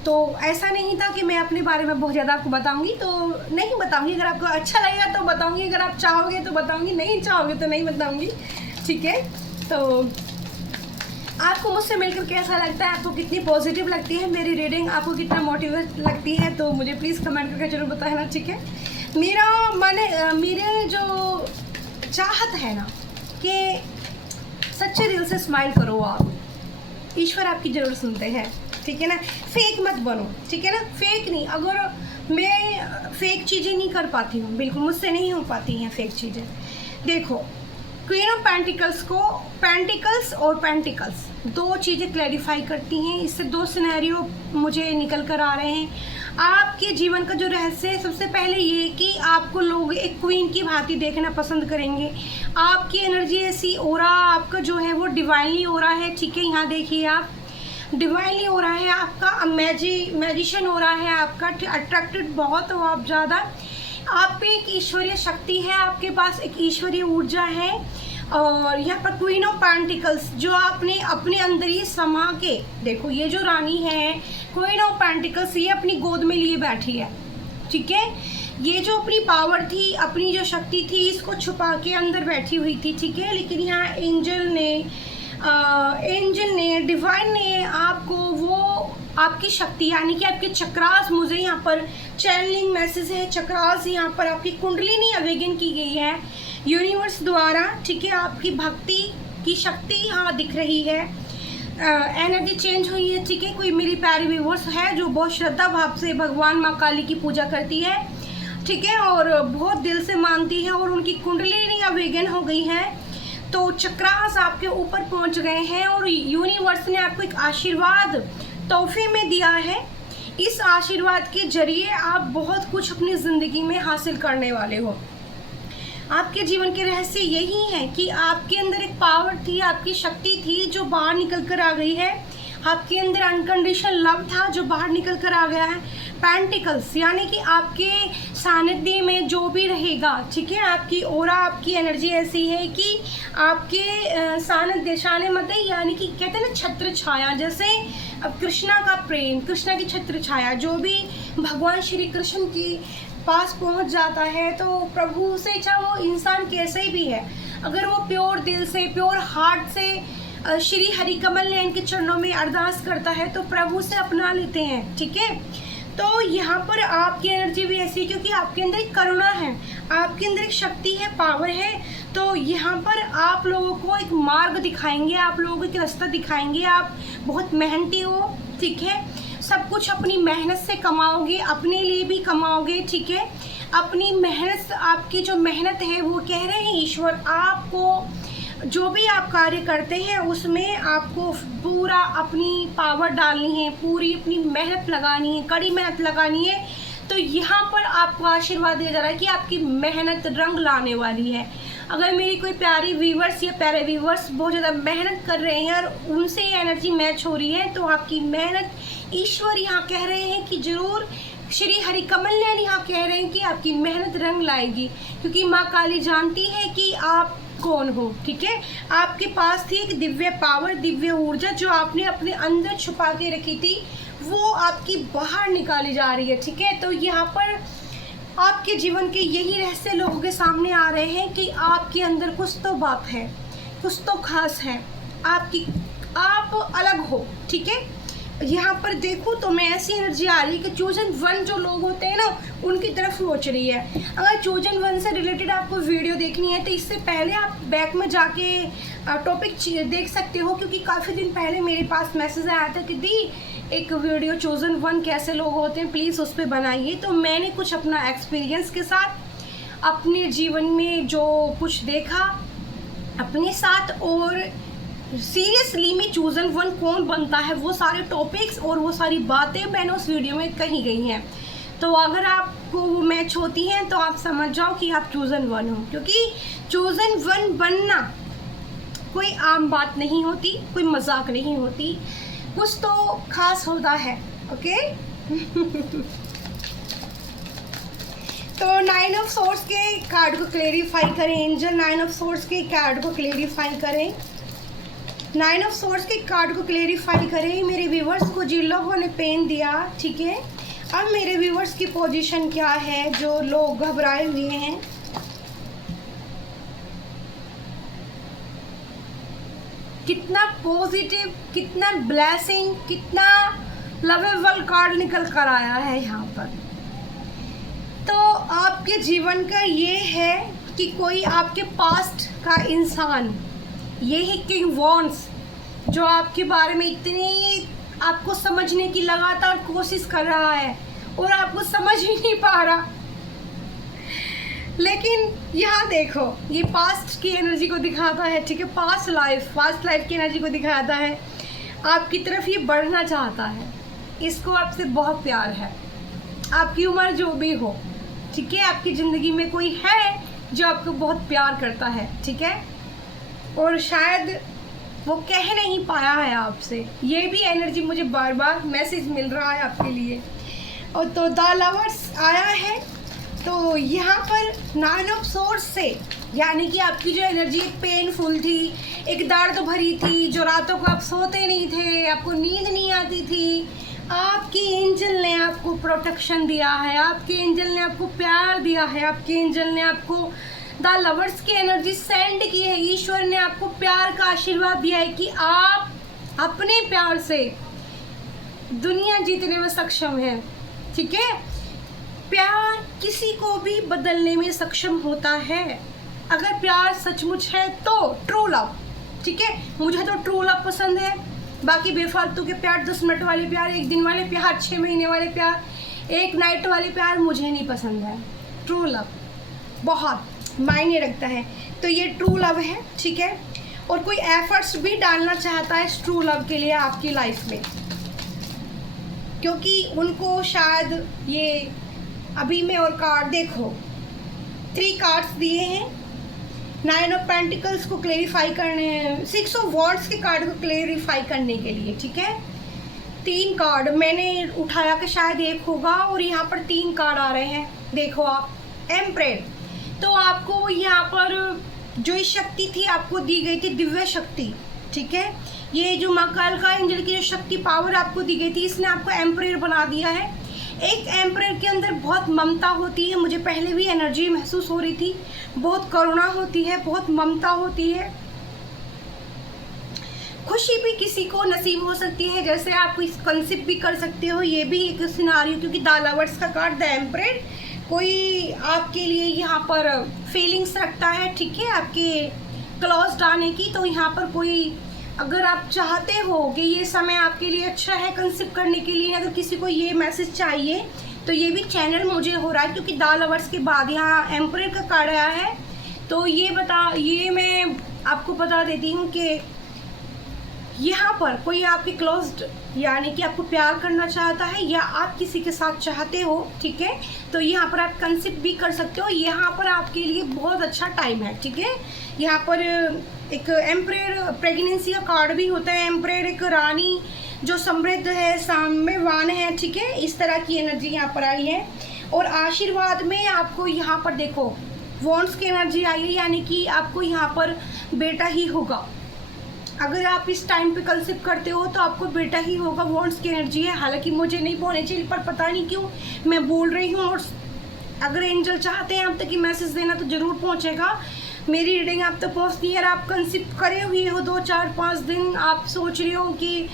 तो ऐसा नहीं था कि मैं अपने बारे में बहुत ज़्यादा आपको बताऊंगी, तो नहीं बताऊंगी। अगर आपको अच्छा लगेगा तो बताऊंगी, अगर आप चाहोगे तो बताऊंगी, नहीं चाहोगे तो नहीं बताऊंगी, ठीक है। तो आपको मुझसे मिलकर कैसा लगता है? आपको कितनी पॉजिटिव लगती है मेरी रीडिंग? आपको कितना मोटिवेट लगती है? तो मुझे प्लीज़ कमेंट करके जरूर बताना, ठीक है। मेरे जो चाहत है ना कि सच्चे दिल से स्माइल करो आप, ईश्वर आपकी ज़रूर सुनते हैं, ठीक है ना। फेक मत बनो, ठीक है ना, फेक नहीं। अगर मैं फेक चीज़ें नहीं कर पाती हूँ, बिल्कुल मुझसे नहीं हो पाती हैं फेक चीज़ें। देखो क्वीन ऑफ पेंटिकल्स को पेंटिकल्स और पेंटिकल्स 2 चीज़ें क्लैरिफाई करती हैं। इससे 2 सिनेरियो मुझे निकल कर आ रहे हैं। आपके जीवन का जो रहस्य है, सबसे पहले ये कि आपको लोग एक क्वीन की भांति देखना पसंद करेंगे। आपकी एनर्जी ऐसी ओरा आपका जो है वो डिवाइनली ओरा है, ठीक है। यहाँ देखिए आप डिवाइनली हो रहा है, आपका मैजिशियन हो रहा है, आपका अट्रैक्टेड बहुत हो आप ज़्यादा। आप पे एक ईश्वरीय शक्ति है, आपके पास एक ईश्वरीय ऊर्जा है। और यहाँ पर क्वीन ऑफ पेंटिकल्स जो आपने अपने अंदर ही समा के देखो, ये जो रानी है क्वीन ऑफ पेंटिकल्स, ये अपनी गोद में लिए बैठी है, ठीक है। ये जो अपनी पावर थी, अपनी जो शक्ति थी, इसको छुपा के अंदर बैठी हुई थी, ठीक है। लेकिन यहाँ एंजल ने डिवाइन ने आपको वो आपकी शक्ति यानी कि आपके चक्रास, मुझे यहाँ पर चैनलिंग मैसेज है, चक्रास यहाँ पर आपकी कुंडलिनी अवेगन की गई है यूनिवर्स द्वारा, ठीक है। आपकी भक्ति की शक्ति यहाँ दिख रही है, एनर्जी चेंज हुई है, ठीक है। कोई मेरी प्यारी व्यूअर्स है जो बहुत श्रद्धा भाव से भगवान माँ काली की पूजा करती है, ठीक है, और बहुत दिल से मानती है, और उनकी कुंडलिनी अवेगन हो गई है। तो चक्रास आपके ऊपर पहुंच गए हैं और यूनिवर्स ने आपको एक आशीर्वाद तोहफे में दिया है। इस आशीर्वाद के जरिए आप बहुत कुछ अपनी ज़िंदगी में हासिल करने वाले हो। आपके जीवन के रहस्य यही है कि आपके अंदर एक पावर थी, आपकी शक्ति थी जो बाहर निकल कर आ गई है। आपके अंदर अनकंडीशनल लव था जो बाहर निकल कर आ गया है। पेंटिकल्स यानी कि आपके सानिध्य में जो भी रहेगा, ठीक है, आपकी ओरा, आपकी एनर्जी ऐसी है कि आपके सानिध्य मत यानी कि कहते हैं ना छत्र छाया, जैसे अब कृष्णा का प्रेम, कृष्णा की छत्र छाया, जो भी भगवान श्री कृष्ण की पास पहुंच जाता है तो प्रभु से, चाहे वो इंसान कैसे भी है, अगर वो प्योर दिल से, प्योर हार्ट से श्री हरि कमल नयन के चरणों में अरदास करता है तो प्रभु से अपना लेते हैं, ठीक है। तो यहाँ पर आपकी एनर्जी भी ऐसी, क्योंकि आपके अंदर एक करुणा है, आपके अंदर एक शक्ति है, पावर है। तो यहाँ पर आप लोगों को एक मार्ग दिखाएंगे, आप लोगों को एक रास्ता दिखाएंगे। आप बहुत मेहनती हो, ठीक है, सब कुछ अपनी मेहनत से कमाओगे, अपने लिए भी कमाओगे, ठीक है। अपनी मेहनत, आपकी जो मेहनत है वो कह रहे हैं ईश्वर आपको, जो भी आप कार्य करते हैं उसमें आपको पूरा अपनी पावर डालनी है, पूरी अपनी मेहनत लगानी है, कड़ी मेहनत लगानी है। तो यहाँ पर आपको आशीर्वाद दिया जा रहा है कि आपकी मेहनत रंग लाने वाली है। अगर मेरी कोई प्यारी व्यूवर्स या प्यारे व्यूवर्स बहुत ज़्यादा मेहनत कर रहे हैं और उनसे ये एनर्जी मैच हो रही है, तो आपकी मेहनत ईश्वर यहाँ कह रहे हैं कि ज़रूर, श्री हरि कमल नयन यहाँ कह रहे हैं कि आपकी मेहनत रंग लाएगी, क्योंकि माँ काली जानती है कि आप कौन हो, ठीक है। आपके पास थी एक दिव्य पावर, दिव्य ऊर्जा जो आपने अपने अंदर छुपा के रखी थी, वो आपकी बाहर निकाली जा रही है, ठीक है। तो यहाँ पर आपके जीवन के यही रहस्य लोगों के सामने आ रहे हैं कि आपके अंदर कुछ तो बात है, कुछ तो खास है, आप अलग हो, ठीक है। यहाँ पर देखूँ तो मैं ऐसी एनर्जी आ रही है कि चोजन वन जो लोग होते हैं ना, उनकी तरफ सोच रही है। अगर चोजन वन से रिलेटेड आपको वीडियो देखनी है तो इससे पहले आप बैक में जाके टॉपिक देख सकते हो, क्योंकि काफ़ी दिन पहले मेरे पास मैसेज आया था कि दी एक वीडियो चोजन वन कैसे लोग होते हैं, प्लीज़ उस पर बनाइए। तो मैंने कुछ अपना एक्सपीरियंस के साथ अपने जीवन में जो कुछ देखा अपने साथ, और सीरियसली में चोजन वन कौन बनता है, वो सारे टॉपिक्स और वो सारी बातें मैंने उस वीडियो में कही गई हैं। तो अगर आपको वो मैच होती हैं तो आप समझ जाओ कि आप चोजन वन हो, क्योंकि चोजन वन बनना कोई आम बात नहीं होती, कोई मजाक नहीं होती, कुछ तो खास होता है, ओके। तो 9 ऑफ सोर्स के कार्ड को क्लेरिफाई करें, एंजल 9 ऑफ सोर्स के कार्ड को क्लेरिफाई करें, 9 ऑफ सोर्स के कार्ड को क्लेरिफाई करें। मेरे व्यूवर्स को जिन लोगों ने पेन दिया, ठीक है, अब मेरे व्यूवर्स की पोजीशन क्या है जो लोग घबराए हुए हैं। कितना पॉजिटिव, कितना ब्लेसिंग, कितना लवेबल कार्ड निकल कर आया है यहाँ पर। तो आपके जीवन का ये है कि कोई आपके पास्ट का इंसान, ये ही किंग वॉन्ड्स, जो आपके बारे में इतनी आपको समझने की लगातार कोशिश कर रहा है और आपको समझ ही नहीं पा रहा। लेकिन यहाँ देखो, ये पास्ट की एनर्जी को दिखाता है, ठीक है, पास्ट लाइफ की एनर्जी को दिखाता है। आपकी तरफ ये बढ़ना चाहता है, इसको आपसे बहुत प्यार है, आपकी उम्र जो भी हो, ठीक है। आपकी ज़िंदगी में कोई है जो आपको बहुत प्यार करता है, ठीक है, और शायद वो कह नहीं पाया है आपसे। ये भी एनर्जी मुझे बार बार मैसेज मिल रहा है आपके लिए। और तो द लवर्स आया है, तो यहाँ पर 9 ऑफ सोर्स से, यानी कि आपकी जो एनर्जी एक पेनफुल थी, एक दर्द भरी थी, जो रातों को आप सोते नहीं थे, आपको नींद नहीं आती थी, आपके एंजल ने आपको प्रोटेक्शन दिया है, आपके एंजल ने आपको प्यार दिया है, आपके एंजल ने आपको द लवर्स की एनर्जी सेंड की है। ईश्वर ने आपको प्यार का आशीर्वाद दिया है कि आप अपने प्यार से दुनिया जीतने में सक्षम हैं, ठीक है। प्यार किसी को भी बदलने में सक्षम होता है, अगर प्यार सचमुच है तो ट्रू लव, ठीक है। मुझे तो ट्रू लव पसंद है, बाकी बेफालतू के प्यार, 10 मिनट वाले प्यार, 1 दिन वाले प्यार, 6 महीने वाले प्यार, 1 नाइट वाले प्यार मुझे नहीं पसंद है। ट्रू लव बहुत मायने रखता है, तो ये ट्रू लव है, ठीक है। और कोई एफर्ट्स भी डालना चाहता है इस ट्रू लव के लिए आपकी लाइफ में, क्योंकि उनको शायद ये अभी मैं और कार्ड देखो 3 कार्ड्स दिए हैं 9 ऑफ पेंटिकल्स को क्लेरिफाई करने, 6 ऑफ वॉन्ड्स के कार्ड को क्लेरिफाई करने के लिए, ठीक है। 3 कार्ड मैंने उठाया कि शायद एक होगा, और यहाँ पर 3 कार्ड आ रहे हैं, देखो आप, एम्परेड। तो आपको यहाँ पर जो शक्ति थी आपको दी गई थी दिव्य शक्ति, ठीक है। ये जो माँ कालिका एंजल की जो शक्ति पावर आपको दी गई थी, इसने आपको एम्परर बना दिया है। एक एम्परर के अंदर बहुत ममता होती है, मुझे पहले भी एनर्जी महसूस हो रही थी, बहुत करुणा होती है, बहुत ममता होती है। खुशी भी किसी को नसीब हो सकती है, जैसे आप इस कंसेप्ट भी कर सकते हो, ये भी एक सिनारियो, क्योंकि द लवर्स का कार्ड द एम्परर कोई आपके लिए यहाँ पर फीलिंग्स रखता है, ठीक है, आपके क्लोज आने की। तो यहाँ पर कोई अगर आप चाहते हो कि ये समय आपके लिए अच्छा है कंसीव करने के लिए, अगर किसी को ये मैसेज चाहिए तो ये भी चैनल मुझे हो रहा है, क्योंकि द लवर्स के बाद यहाँ एम्परर का कार्ड आया है। तो ये मैं आपको बता देती हूँ कि यहाँ पर कोई आपके क्लोज्ड यानी कि आपको प्यार करना चाहता है या आप किसी के साथ चाहते हो, ठीक है, तो यहाँ पर आप कंसीव भी कर सकते हो। यहाँ पर आपके लिए बहुत अच्छा टाइम है, ठीक है। यहाँ पर एक एम्परर प्रेगनेंसी का कार्ड भी होता है। एम्परर एक रानी जो समृद्ध है, साम्यवान है, ठीक है, इस तरह की एनर्जी यहाँ पर आई है। और आशीर्वाद में आपको यहाँ पर देखो वॉन्ड्स की एनर्जी आई है, यानी कि आपको यहाँ पर बेटा ही होगा। अगर आप इस टाइम पे कंसीव करते हो तो आपको बेटा ही होगा, वॉन्ड्स की एनर्जी है। हालांकि मुझे नहीं बोलनी चाहिए, पर पता नहीं क्यों मैं बोल रही हूँ। और अगर एंजल चाहते हैं आप तक कि मैसेज देना तो ज़रूर पहुँचेगा। मेरी रीडिंग आप तक पहुँचती है। और आप कंसीव करे हुए हो 2 4 5 दिन, आप सोच रहे हो कि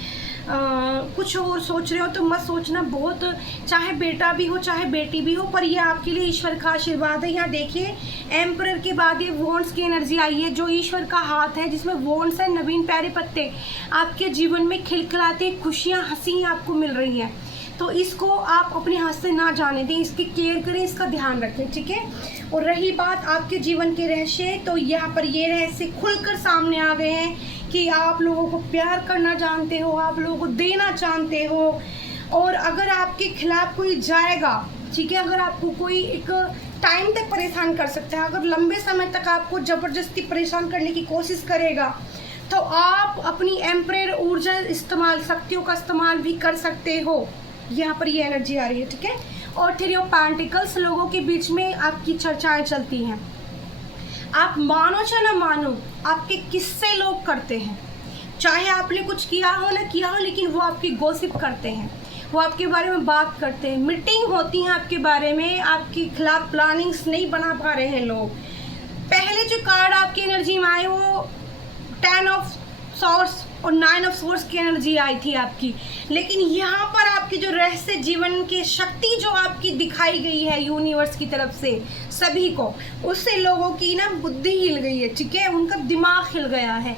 कुछ और सोच रहे हो, तो मत सोचना। बहुत चाहे बेटा भी हो चाहे बेटी भी हो, पर यह आपके लिए ईश्वर का आशीर्वाद है। यहाँ देखिए एम्परर के बाद ये वॉन्ड्स की एनर्जी आई है, जो ईश्वर का हाथ है, जिसमें वॉन्ड्स है, नवीन प्यारे पत्ते। आपके जीवन में खिलखिलाते खुशियाँ, हंसी आपको मिल रही है। तो इसको आप अपने हाथ से ना जाने दें, इसकी केयर करें, इसका ध्यान रखें, ठीक है। और रही बात आपके जीवन के रहस्य, तो यहाँ पर ये रहस्य खुलकर सामने आ गए हैं कि आप लोगों को प्यार करना जानते हो, आप लोगों को देना जानते हो। और अगर आपके खिलाफ कोई जाएगा, ठीक है, अगर आपको कोई एक टाइम तक परेशान कर सकता है, अगर लंबे समय तक आपको ज़बरदस्ती परेशान करने की कोशिश करेगा, तो आप अपनी एम्परर ऊर्जा इस्तेमाल, शक्तियों का इस्तेमाल भी कर सकते हो। यहाँ पर ये एनर्जी आ रही है, ठीक है। और थ्री ऑफ पेंटिकल्स, लोगों के बीच में आपकी चर्चाएं चलती हैं। आप मानो चाहे ना मानो, आपके किस्से लोग करते हैं, चाहे आपने कुछ किया हो ना किया हो, लेकिन वो आपकी गॉसिप करते हैं, वो आपके बारे में बात करते हैं। मीटिंग होती है आपके बारे में, आपके खिलाफ प्लानिंग्स नहीं बना पा रहे हैं लोग। पहले जो कार्ड आपकी एनर्जी में आए वो 10 ऑफ सोर्स और 9 ऑफ सोर्स की एनर्जी आई थी आपकी। लेकिन यहाँ पर आपकी जो रहस्य जीवन की शक्ति जो आपकी दिखाई गई है यूनिवर्स की तरफ से सभी को, उससे लोगों की ना बुद्धि हिल गई है, ठीक है, उनका दिमाग हिल गया है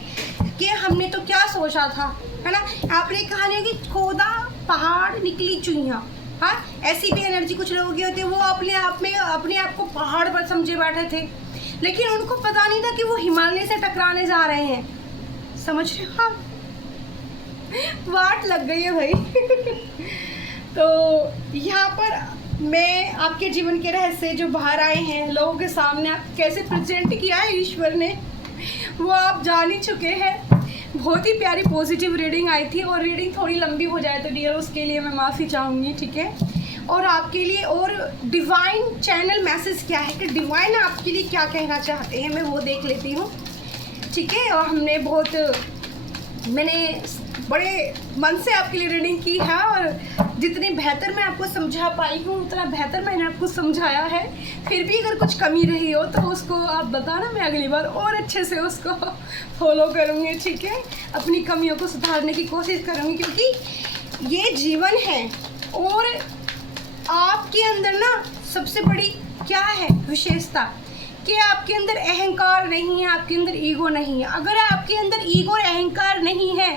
कि हमने तो क्या सोचा था, है ना। आपने कहानी कि खोदा पहाड़ निकली चुईया, हाँ, ऐसी भी एनर्जी कुछ लोगों की होती है। वो अपने आप को पहाड़ पर समझे बैठे थे, लेकिन उनको पता नहीं था कि वो हिमालय से टकराने जा रहे हैं। समझ रहे हो आप? वाट लग गई है भाई। तो यहाँ पर मैं आपके जीवन के रहस्य जो बाहर आए हैं, लोगों के सामने आप कैसे प्रेजेंट किया है ईश्वर ने, वो आप जान ही चुके हैं। बहुत ही प्यारी पॉजिटिव रीडिंग आई थी। और रीडिंग थोड़ी लंबी हो जाए तो डियर उसके लिए मैं माफ़ी चाहूँगी, ठीक है। और आपके लिए और डिवाइन चैनल मैसेज क्या है कि डिवाइन आपके लिए क्या कहना चाहते हैं, मैं वो देख लेती हूँ, ठीक है। और मैंने बड़े मन से आपके लिए रीडिंग की है, और जितनी बेहतर मैं आपको समझा पाई हूँ उतना बेहतर मैंने आपको समझाया है। फिर भी अगर कुछ कमी रही हो तो उसको आप बताना, मैं अगली बार और अच्छे से उसको फॉलो करूँगी, ठीक है। अपनी कमियों को सुधारने की कोशिश करूँगी, क्योंकि ये जीवन है। और आपके अंदर ना सबसे बड़ी क्या है विशेषता कि आपके अंदर अहंकार नहीं है, आपके अंदर ईगो नहीं है। अगर आपके अंदर ईगो और अहंकार नहीं है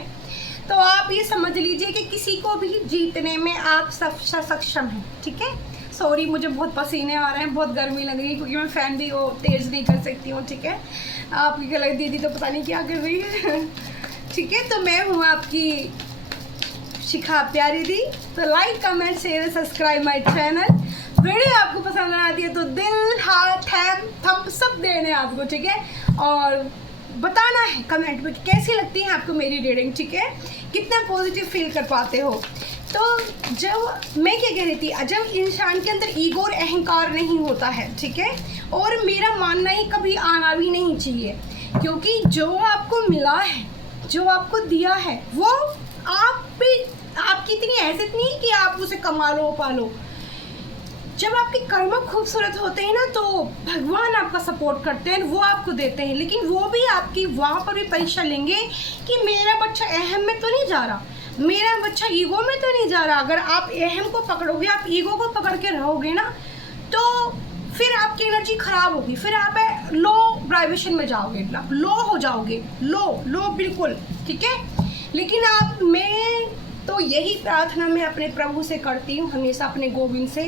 तो आप ये समझ लीजिए कि किसी को भी जीतने में आप सक्षम हैं, ठीक है। सॉरी, मुझे बहुत पसीने आ रहे हैं, बहुत गर्मी लग रही है, क्योंकि मैं फ़ैन भी वो तेज़ नहीं कर सकती हूँ, ठीक है। आपकी गलत दीदी तो पता नहीं क्या कर रही है, ठीक है। तो मैं हूँ आपकी शिखा प्यारी दी। तो like comment share subscribe my channel. Video आपको पसंद आती है तो दिल, हार्ट, थम्स अप देने आपको, ठीक है। और बताना है कमेंट में कि कैसी लगती है आपको मेरी रीडिंग, ठीक है, कितना पॉजिटिव फील कर पाते हो। तो जब मैं क्या कह रही थी, जब इंसान के अंदर ईगो और अहंकार नहीं होता है, ठीक है, और मेरा मानना ही कभी आना भी नहीं चाहिए, क्योंकि जो आपको मिला है, जो आपको दिया है, वो आपकी इतनी हैसियत नहीं कि आप उसे कमा लो पालो। जब आपके कर्म खूबसूरत होते हैं ना, तो भगवान आपका सपोर्ट करते हैं, वो आपको देते हैं। लेकिन वो भी आपकी वहाँ पर भी परीक्षा लेंगे कि मेरा बच्चा अहम में तो नहीं जा रहा, मेरा बच्चा ईगो में तो नहीं जा रहा। अगर आप अहम को पकड़ोगे, आप ईगो को पकड़ के रहोगे ना, तो फिर आपकी एनर्जी खराब होगी, फिर आप लो वाइब्रेशन में जाओगे, लो हो जाओगे, लो बिल्कुल, ठीक है। लेकिन मैं तो यही प्रार्थना मैं अपने प्रभु से करती हूँ हमेशा, अपने गोविंद से,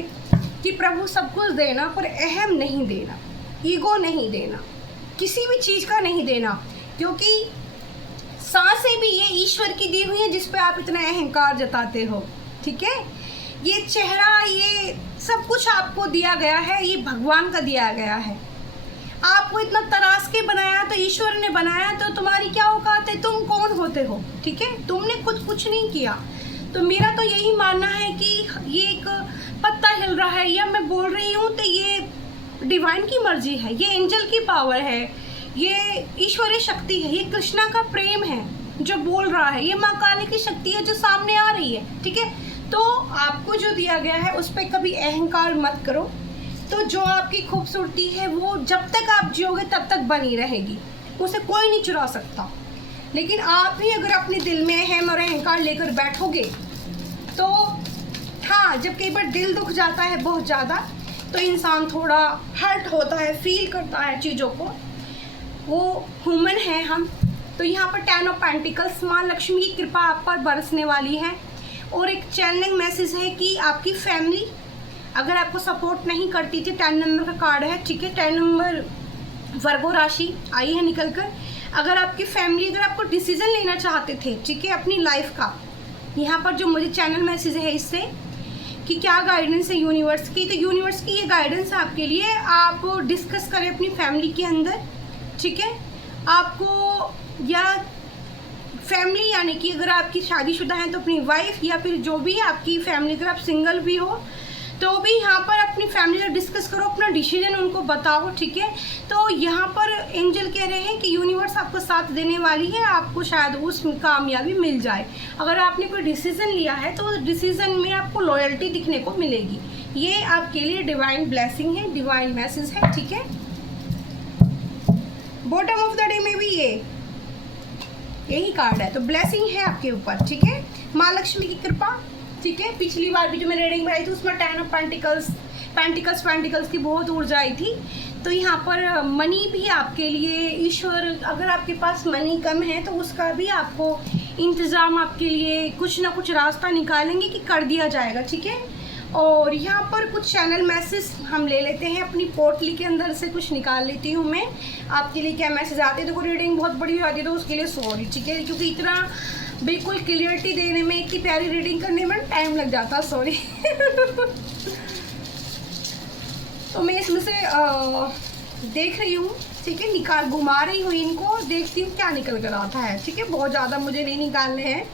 कि प्रभु सब कुछ देना पर अहम नहीं देना, ईगो नहीं देना, किसी भी चीज़ का नहीं देना, क्योंकि सांसें भी ये ईश्वर की दी हुई है जिस पे आप इतना अहंकार जताते हो, ठीक है। ये चेहरा, ये सब कुछ आपको दिया गया है, ये भगवान का दिया गया है। आपको इतना तराश के बनाया तो ईश्वर ने बनाया, तो तुम्हारी क्या औकात है, तुम कौन होते हो, ठीक है। तुमने खुद कुछ नहीं किया। तो मेरा तो यही मानना है कि ये एक पत्ता हिल रहा है या मैं बोल रही हूँ तो ये डिवाइन की मर्जी है, ये एंजल की पावर है, ये ईश्वरीय शक्ति है, ये कृष्णा का प्रेम है जो बोल रहा है, ये माँ काली की शक्ति है जो सामने आ रही है, ठीक है। तो आपको जो दिया गया है उस पर कभी अहंकार मत करो। तो जो आपकी खूबसूरती है वो जब तक आप जियोगे तब तक बनी रहेगी, उसे कोई नहीं चुरा सकता। लेकिन आप ही अगर अपने दिल में अहम और अहंकार लेकर बैठोगे तो हाँ, जब कई बार दिल दुख जाता है बहुत ज़्यादा तो इंसान थोड़ा हर्ट होता है, फील करता है चीज़ों को, वो ह्यूमन है हम। तो यहाँ पर 10 ऑफ पेंटिकल्स, माँ लक्ष्मी की कृपा आप पर बरसने वाली है। और एक चैनलिंग मैसेज है कि आपकी फैमिली अगर आपको सपोर्ट नहीं करती थी, 10 नंबर का कार्ड है, ठीक है, 10 नंबर वर्गो राशि आई है निकल कर। अगर आपकी फैमिली, अगर आपको डिसीजन लेना चाहते थे, ठीक है, अपनी लाइफ का, यहाँ पर जो मुझे चैनल मैसेज है इससे कि क्या गाइडेंस है यूनिवर्स की, तो यूनिवर्स की ये गाइडेंस है आपके लिए। आप डिस्कस करें अपनी फैमिली के अंदर, ठीक है। आपको या फैमिली यानी कि अगर आपकी शादीशुदा हैं तो अपनी वाइफ, या फिर जो भी है आपकी फैमिली, अगर आप सिंगल भी हो तो भी यहाँ पर अपनी फैमिली से डिस्कस करो, अपना डिसीजन उनको बताओ, ठीक है। तो यहाँ पर एंजल कह रहे हैं कि यूनिवर्स आपको साथ देने वाली है, आपको शायद उसमें कामयाबी मिल जाए। अगर आपने कोई डिसीजन लिया है तो डिसीजन में आपको लॉयल्टी दिखने को मिलेगी। ये आपके लिए डिवाइन ब्लेसिंग है, डिवाइन मैसेज है, ठीक है। बॉटम ऑफ द डे में भी यही कार्ड है, तो ब्लेसिंग है आपके ऊपर, ठीक है। माँ लक्ष्मी की कृपा, ठीक है। पिछली बार भी जो मैं रीडिंग बनाई थी उसमें 10 ऑफ पेंटिकल्स की बहुत ऊर्जा आई थी। तो यहाँ पर मनी भी आपके लिए ईश्वर, अगर आपके पास मनी कम है तो उसका भी आपको इंतज़ाम आपके लिए कुछ ना कुछ रास्ता निकालेंगे कि कर दिया जाएगा, ठीक है। और यहाँ पर कुछ चैनल मैसेज हम ले लेते हैं, अपनी पोटली के अंदर से कुछ निकाल लेती हूँ मैं। आपके लिए क्या मैसेज आते हैं, देखो रीडिंग बहुत बड़ी हो जाती है तो उसके लिए सॉरी, ठीक है, क्योंकि इतना बिल्कुल क्लियरिटी देने में, इतनी प्यारी रीडिंग करने में टाइम लग जाता, सॉरी। तो मैं इसमें से देख रही हूँ, ठीक है, निकाल घुमा रही हूँ इनको, देखती हूँ क्या निकल कर आता है, ठीक है। बहुत ज़्यादा मुझे नहीं निकालने हैं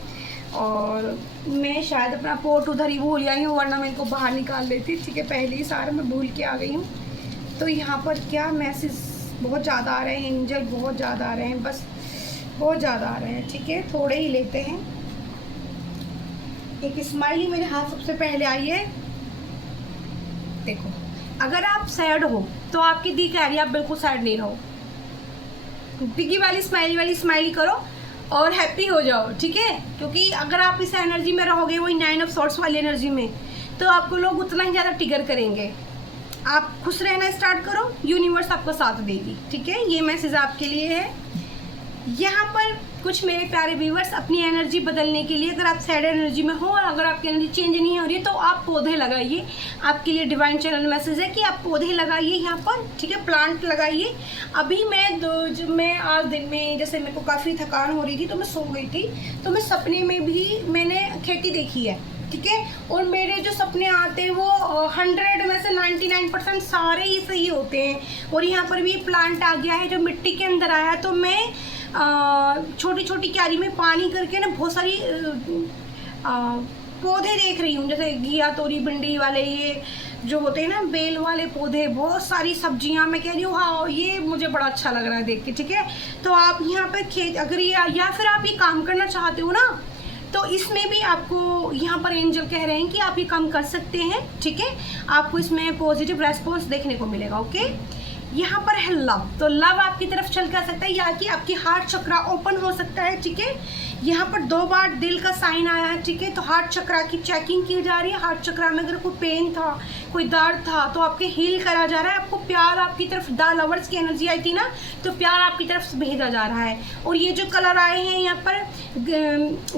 और मैं शायद अपना पोर्ट उधर ही भूल आई हूँ, वरना मैं इनको बाहर निकाल लेती, ठीक है। पहले ही सारा मैं भूल के आ गई हूँ। तो यहाँ पर क्या मैसेज बहुत ज़्यादा आ रहे हैं, एंजल बहुत ज़्यादा आ रहे हैं, बस बहुत ज़्यादा आ रहे हैं, ठीक है। थोड़े ही लेते हैं। एक स्माइली मेरे हाथ सबसे पहले आई है। देखो, अगर आप सैड हो तो आपकी दी कह रही है आप बिल्कुल सैड नहीं रहो, बिगी वाली स्माइली करो और हैप्पी हो जाओ, ठीक है। क्योंकि अगर आप इस एनर्जी में रहोगे, वही 9 ऑफ सॉर्ड्स वाली एनर्जी में, तो आपको लोग उतना ही ज़्यादा ट्रिगर करेंगे। आप खुश रहना स्टार्ट करो, यूनिवर्स आपको साथ देगी, ठीक है। ये मैसेज आपके लिए है। यहाँ पर कुछ मेरे प्यारे व्यूवर्स, अपनी एनर्जी बदलने के लिए, अगर आप सैड एनर्जी में हो और अगर आपकी एनर्जी चेंज नहीं हो रही है तो आप पौधे लगाइए। आपके लिए डिवाइन चैनल मैसेज है कि आप पौधे लगाइए यहाँ पर, ठीक है, प्लांट लगाइए। अभी मैं आज दिन में, जैसे मेरे को काफ़ी थकान हो रही थी तो मैं सो गई थी, तो मैं सपने में भी मैंने खेती देखी है, ठीक है। और मेरे जो सपने आते हैं वो 100 में से 99% सारे ही सही होते हैं। और यहाँ पर भी प्लांट आ गया है जो मिट्टी के अंदर आया है, तो मैं छोटी छोटी क्यारी में पानी करके ना बहुत सारी पौधे देख रही हूँ, जैसे घिया, तोरी, भिंडी वाले, ये जो होते हैं ना बेल वाले पौधे, बहुत सारी सब्जियाँ। मैं कह रही हूँ हाँ, ये मुझे बड़ा अच्छा लग रहा है देख के, ठीक है। तो आप यहाँ पर खेत, अगर या फिर आप ये काम करना चाहते हो ना, तो इसमें भी आपको यहाँ पर एंजल कह रहे हैं कि आप ये काम कर सकते हैं, ठीक है। आपको इसमें पॉजिटिव रेस्पॉन्स देखने को मिलेगा, ओके। यहाँ पर है लव, तो लव आपकी तरफ चल कर सकता है, या कि आपकी हार्ट चक्रा ओपन हो सकता है, ठीक है। यहाँ पर 2 बार दिल का साइन आया है, ठीक है। तो हार्ट चक्रा की चेकिंग की जा रही है। हार्ट चक्रा में अगर कोई पेन था, कोई दर्द था, तो आपके हील करा जा रहा है। आपको प्यार आपकी तरफ, द लवर्स की एनर्जी आई थी ना, तो प्यार आपकी तरफ से भेजा जा रहा है। और ये जो कलर आए हैं यहाँ पर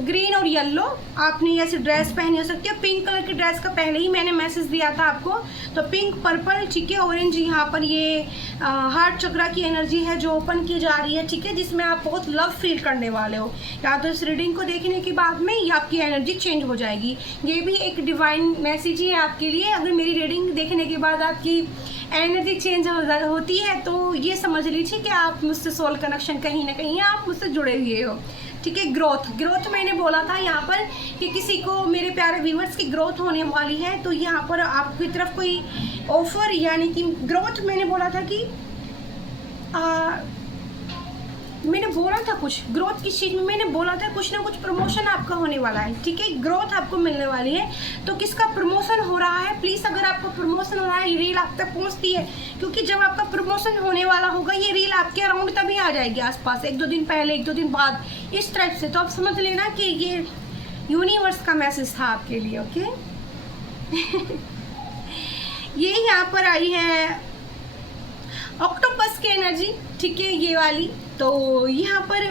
ग्रीन और येलो, आपने ऐसे ड्रेस पहनी हो सकती है। पिंक कलर की ड्रेस का पहले ही मैंने मैसेज दिया था आपको। तो पिंक, पर्पल, ठीक है, ऑरेंज, यहाँ पर ये हार्ट चक्रा की एनर्जी है जो ओपन की जा रही है, ठीक है, जिसमें आप बहुत लव फील करने वाले हो। या तो इस रीडिंग को देखने के बाद में ये आपकी एनर्जी चेंज हो जाएगी। ये भी एक डिवाइन मैसेज ही है आपके लिए। अगर मेरी रीडिंग देखने के बाद आपकी एनर्जी चेंज होती है तो ये समझ लीजिए कि आप मुझसे सोल कनेक्शन कहीं ना कहीं आप मुझसे जुड़े हुए हो, ठीक है। ग्रोथ मैंने बोला था यहाँ पर कि किसी को, मेरे प्यारे व्यूअर्स की ग्रोथ होने वाली है। तो यहाँ पर आपकी तरफ कोई ऑफर, यानी कि ग्रोथ, मैंने बोला था कि मैंने बोला था कुछ ग्रोथ किस चीज़ में, मैंने बोला था कुछ ना कुछ प्रमोशन आपका होने वाला है, ठीक है। ग्रोथ आपको मिलने वाली है। तो किसका प्रमोशन हो रहा है, प्लीज़ अगर आपका प्रमोशन हो रहा है, ये रील आप तक पहुंचती है, क्योंकि जब आपका प्रमोशन होने वाला होगा ये रील आपके अराउंड तभी आ जाएगी, आसपास 1-2 दिन पहले, 1-2 दिन बाद, इस टाइप से। तो आप समझ लेना कि ये यूनिवर्स का मैसेज था आपके लिए, ओके। ये यहाँ पर आई है ऑक्टोपस की एनर्जी, ठीक है, ये वाली। तो यहाँ पर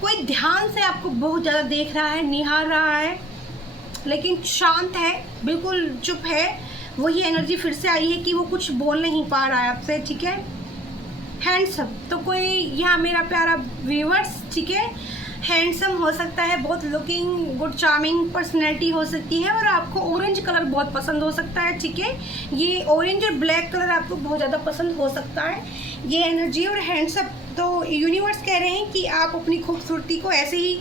कोई ध्यान से आपको बहुत ज़्यादा देख रहा है, निहार रहा है, लेकिन शांत है, बिल्कुल चुप है। वही एनर्जी फिर से आई है कि वो कुछ बोल नहीं पा रहा है आपसे, ठीक है। हैंडसम, तो कोई यहाँ मेरा प्यारा व्यूअर्स, ठीक है, हैंडसम हो सकता है, बहुत लुकिंग गुड, चार्मिंग पर्सनैलिटी हो सकती है, और आपको ऑरेंज कलर बहुत पसंद हो सकता है, ठीक है। ये ऑरेंज और ब्लैक कलर आपको बहुत ज़्यादा पसंद हो सकता है, ये एनर्जी और हैंडसम। तो यूनिवर्स कह रहे हैं कि आप अपनी खूबसूरती को ऐसे ही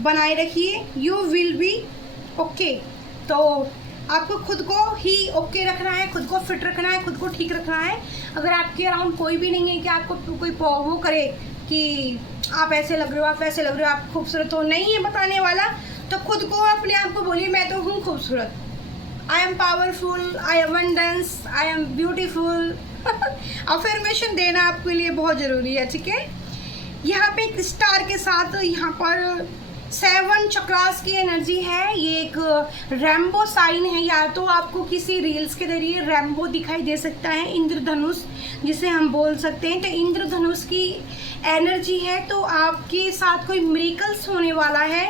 बनाए रखिए, यू विल बी ओके। तो आपको खुद को ही ओके रखना है, खुद को फिट रखना है, खुद को ठीक रखना है। अगर आपके अराउंड कोई भी नहीं है कि आपको कोई वो करे कि आप ऐसे लग रहे हो, आप वैसे लग रहे हो, आप खूबसूरत हो, नहीं है बताने वाला, तो खुद को, अपने आप को बोलिए मैं तो हूँ खूबसूरत, I am powerful, I am abundance, I am beautiful. Affirmation देना आपके लिए बहुत ज़रूरी है, ठीक है। यहाँ पे एक स्टार के साथ यहाँ पर 7 चक्रास की एनर्जी है। ये एक रैम्बो साइन है, या तो आपको किसी रील्स के जरिए रैम्बो दिखाई दे सकता है, इंद्रधनुष जिसे हम बोल सकते हैं। तो इंद्रधनुष की एनर्जी है, तो आपके साथ कोई मिरेकल्स होने वाला है,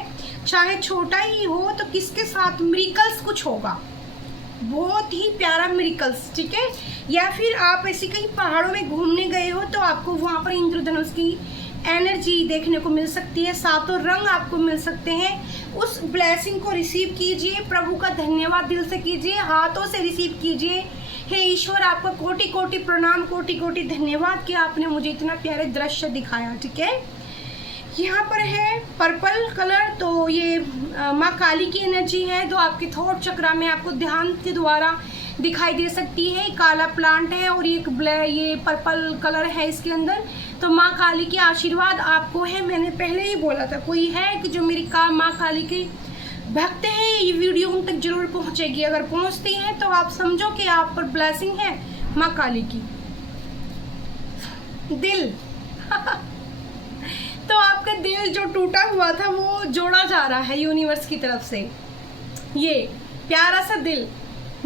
चाहे छोटा ही हो, तो किसके साथ मिरेकल्स कुछ होगा, बहुत ही प्यारा मिरेकल्स, ठीक है। या फिर आप ऐसे कहीं पहाड़ों में घूमने गए हो तो आपको वहाँ पर इंद्रधनुष की एनर्जी देखने को मिल सकती है, 7 रंग आपको मिल सकते हैं। उस ब्लेसिंग को रिसीव कीजिए, प्रभु का धन्यवाद दिल से कीजिए, हाथों से रिसीव कीजिए। हे ईश्वर, आपका कोटि कोटि प्रणाम, कोटि कोटि धन्यवाद कि आपने मुझे इतना प्यारे दृश्य दिखाया, ठीक है। यहाँ पर है पर्पल कलर, तो ये माँ काली की एनर्जी है, जो आपके थॉट चक्रा में आपको ध्यान के द्वारा दिखाई दे सकती है। काला प्लांट है और ये पर्पल कलर है इसके अंदर। तो माँ काली की आशीर्वाद आपको है, मैंने पहले ही बोला था, कोई है कि जो मेरी माँ काली की भक्त है, ये वीडियो उन तक जरूर पहुँचेगी। अगर पहुँचती है तो आप समझो कि आप पर ब्लेसिंग है माँ काली की। दिल तो आपका दिल जो टूटा हुआ था वो जोड़ा जा रहा है यूनिवर्स की तरफ से। ये प्यारा सा दिल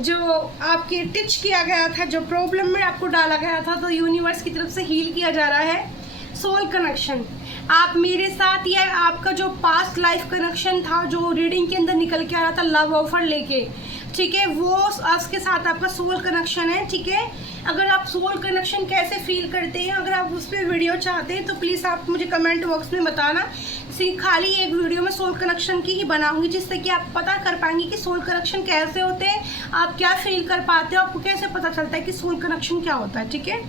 जो आपके टिच किया गया था, जो प्रॉब्लम में आपको डाला गया था, तो यूनिवर्स की तरफ से हील किया जा रहा है। सोल कनेक्शन, आप मेरे साथ, या आपका जो पास्ट लाइफ कनेक्शन था जो रीडिंग के अंदर निकल के आ रहा था लव ऑफर लेके, ठीक है, वो उसके साथ आपका सोल कनेक्शन है, ठीक है। अगर आप सोल कनेक्शन कैसे फील करते हैं, अगर आप उस पर वीडियो चाहते हैं तो प्लीज़ आप मुझे कमेंट बॉक्स में बताना। खाली एक वीडियो में सोल कनेक्शन की ही बनाऊंगी, जिससे कि आप पता कर पाएंगे कि सोल कनेक्शन कैसे होते हैं, आप क्या फील कर पाते हो, आपको कैसे पता चलता है कि सोल कनेक्शन क्या होता है, ठीक है।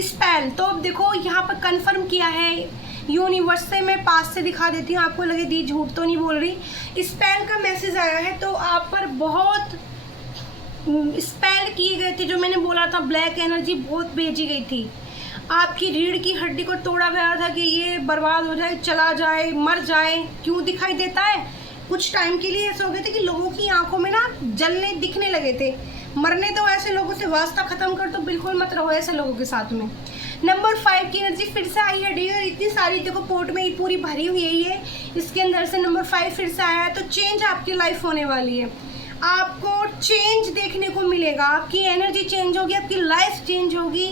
स्पेल, तो अब देखो यहाँ पर कंफर्म किया है यूनिवर्स से, मैं पास से दिखा देती हूँ, आपको लगे दी झूठ तो नहीं बोल रही। स्पेल का मैसेज आया है, तो आप पर बहुत स्पेल किए गए थे, जो मैंने बोला था ब्लैक एनर्जी बहुत भेजी गई थी, आपकी रीढ़ की हड्डी को तोड़ा गया था कि ये बर्बाद हो जाए, चला जाए, मर जाए। क्यों दिखाई देता है, कुछ टाइम के लिए ऐसे हो गए थे कि लोगों की आंखों में ना जलने दिखने लगे थे। मरने तो ऐसे लोगों से वास्ता ख़त्म कर, तो बिल्कुल मत रहो ऐसे लोगों के साथ में। नंबर 5 की एनर्जी फिर से आई है डियर। इतनी सारी देखो पोर्ट में ये पूरी भरी हुई है, ये इसके अंदर से नंबर 5 फिर से आया है। तो चेंज आपकी लाइफ होने वाली है, आपको चेंज देखने को मिलेगा, आपकी एनर्जी चेंज होगी, आपकी लाइफ चेंज होगी,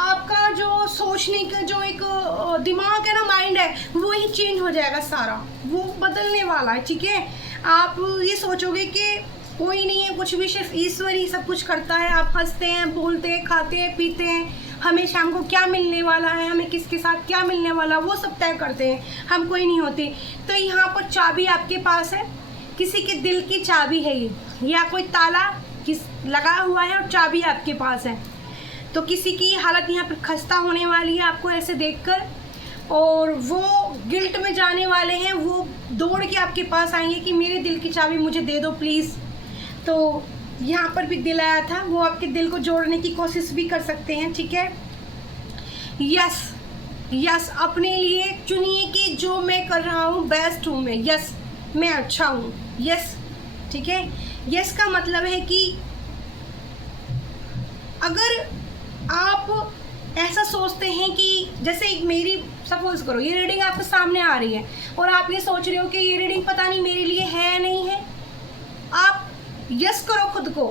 आपका जो सोचने का जो एक दिमाग है ना, माइंड है, वो ही चेंज हो जाएगा सारा, वो बदलने वाला है। ठीक है, आप ये सोचोगे कि कोई नहीं है, कुछ भी सिर्फ ईश्वर ही सब कुछ करता है। आप हंसते हैं, बोलते हैं, खाते हैं, पीते हैं, हमें शाम को क्या मिलने वाला है, हमें किसके साथ क्या मिलने वाला, वो सब तय करते हैं, हम कोई नहीं होते। तो यहाँ पर चाबी आपके पास है, किसी के दिल की चाबी है ये, या कोई ताला लगा हुआ है और चाबी आपके पास है। तो किसी की हालत यहाँ पर खस्ता होने वाली है आपको ऐसे देखकर, और वो गिल्ट में जाने वाले हैं, वो दौड़ के आपके पास आएंगे कि मेरे दिल की चाबी मुझे दे दो प्लीज़। तो यहाँ पर भी दिल आया था, वो आपके दिल को जोड़ने की कोशिश भी कर सकते हैं। ठीक है, यस यस, अपने लिए चुनिए कि जो मैं कर रहा हूँ बेस्ट हूँ मैं, यस मैं अच्छा हूँ, यस। ठीक है, यस का मतलब है कि अगर आप ऐसा सोचते हैं कि जैसे मेरी सपोज करो ये रीडिंग आपके सामने आ रही है और आप ये सोच रहे हो कि ये रीडिंग पता नहीं मेरे लिए है या नहीं है, आप यस करो खुद को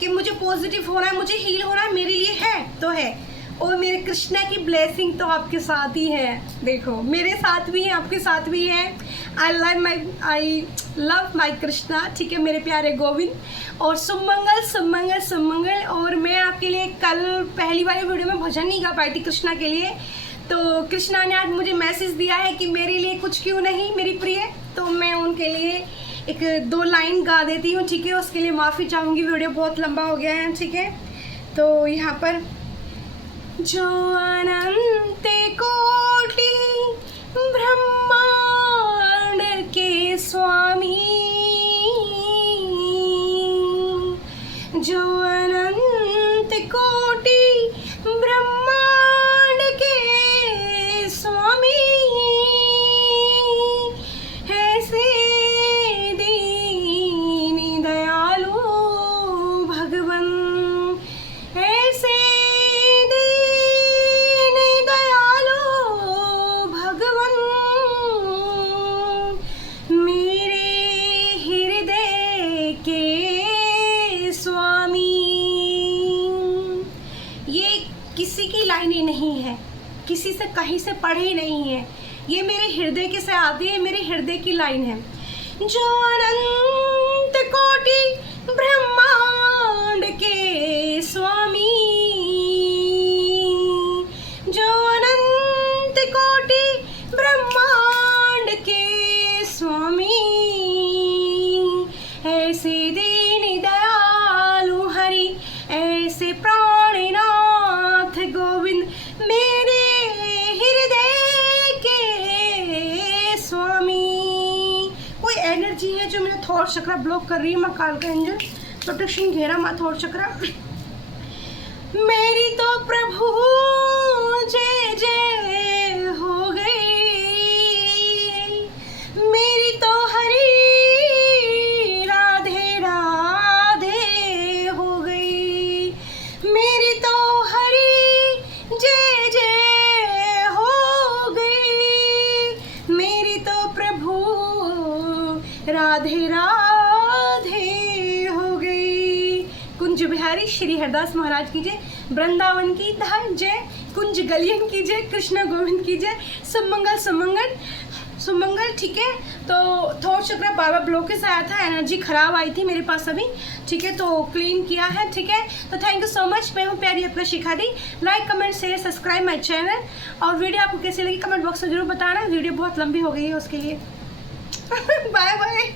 कि मुझे पॉजिटिव होना है, मुझे हील होना है, मेरे लिए है तो है। और मेरे कृष्णा की ब्लेसिंग तो आपके साथ ही है, देखो मेरे साथ भी है, आपके साथ भी है। I love my Krishna. ठीक है मेरे प्यारे गोविंद, और सुमंगल सुमंगल सुमंगल। और मैं आपके लिए कल पहली वाली वीडियो में भजन नहीं गा पाई थी कृष्णा के लिए, तो कृष्णा ने आज मुझे मैसेज दिया है कि मेरे लिए कुछ क्यों नहीं मेरी प्रिय, तो मैं उनके लिए एक 2 लाइन गा देती हूँ। ठीक है, उसके लिए माफ़ी चाहूँगी, वीडियो बहुत लंबा हो गया है। ठीक है, तो यहाँ पर जो अनंत कोटि ब्रह्मांड के स्वामी, जो अनंत कोटि ब्रह्मांड के स्वामी, ऐसे दीन दयालु भगवन, ऐसे दीन दयालु भगवन, मेरे हृदय के स्वामी। ये किसी की लाइनें नहीं है, किसी से कहीं से पढ़ी नहीं है, ये मेरे हृदय के से आती है, मेरे हृदय की लाइन है। जो अनंत कोटि ब्रह्मांड के स्वामी, जो अनंत कोटि ब्रह्मांड के स्वामी, ऐसे दीन दयालु हरि, ऐसे प्राणनाथ गोविंद, मेरे हृदय के स्वामी। कोई एनर्जी है जो मेरा थॉट चक्र ब्लॉक कर रही है, माँ काल का एंजल प्रोटेक्शन घेरा माँ थॉट चक्र। मेरी तो प्रभु जय जय हो गई, मेरी तो हरी राधे राधे हो गई, मेरी तो हरी जय जय हो गई, मेरी तो प्रभु राधे राधे हो गई। कुंज बिहारी श्री हरदास महाराज की जय, वृंदावन की जय, कुंज गलियन की जय, कृष्ण गोविंद की जय, सुमंगल सुमंगल सुमंगल। ठीक है, तो थॉट चक्र बाबा ब्लॉकेज आया था, एनर्जी खराब आई थी मेरे पास अभी। ठीक है, तो क्लीन किया है। ठीक है, तो थैंक यू सो मच। मैं हूँ प्यारी अपना शिखा दी। Like comment share subscribe my channel, और वीडियो आपको कैसी लगी कमेंट बॉक्स में जरूर बताना। वीडियो बहुत लंबी हो गई है उसके लिए। Bye bye.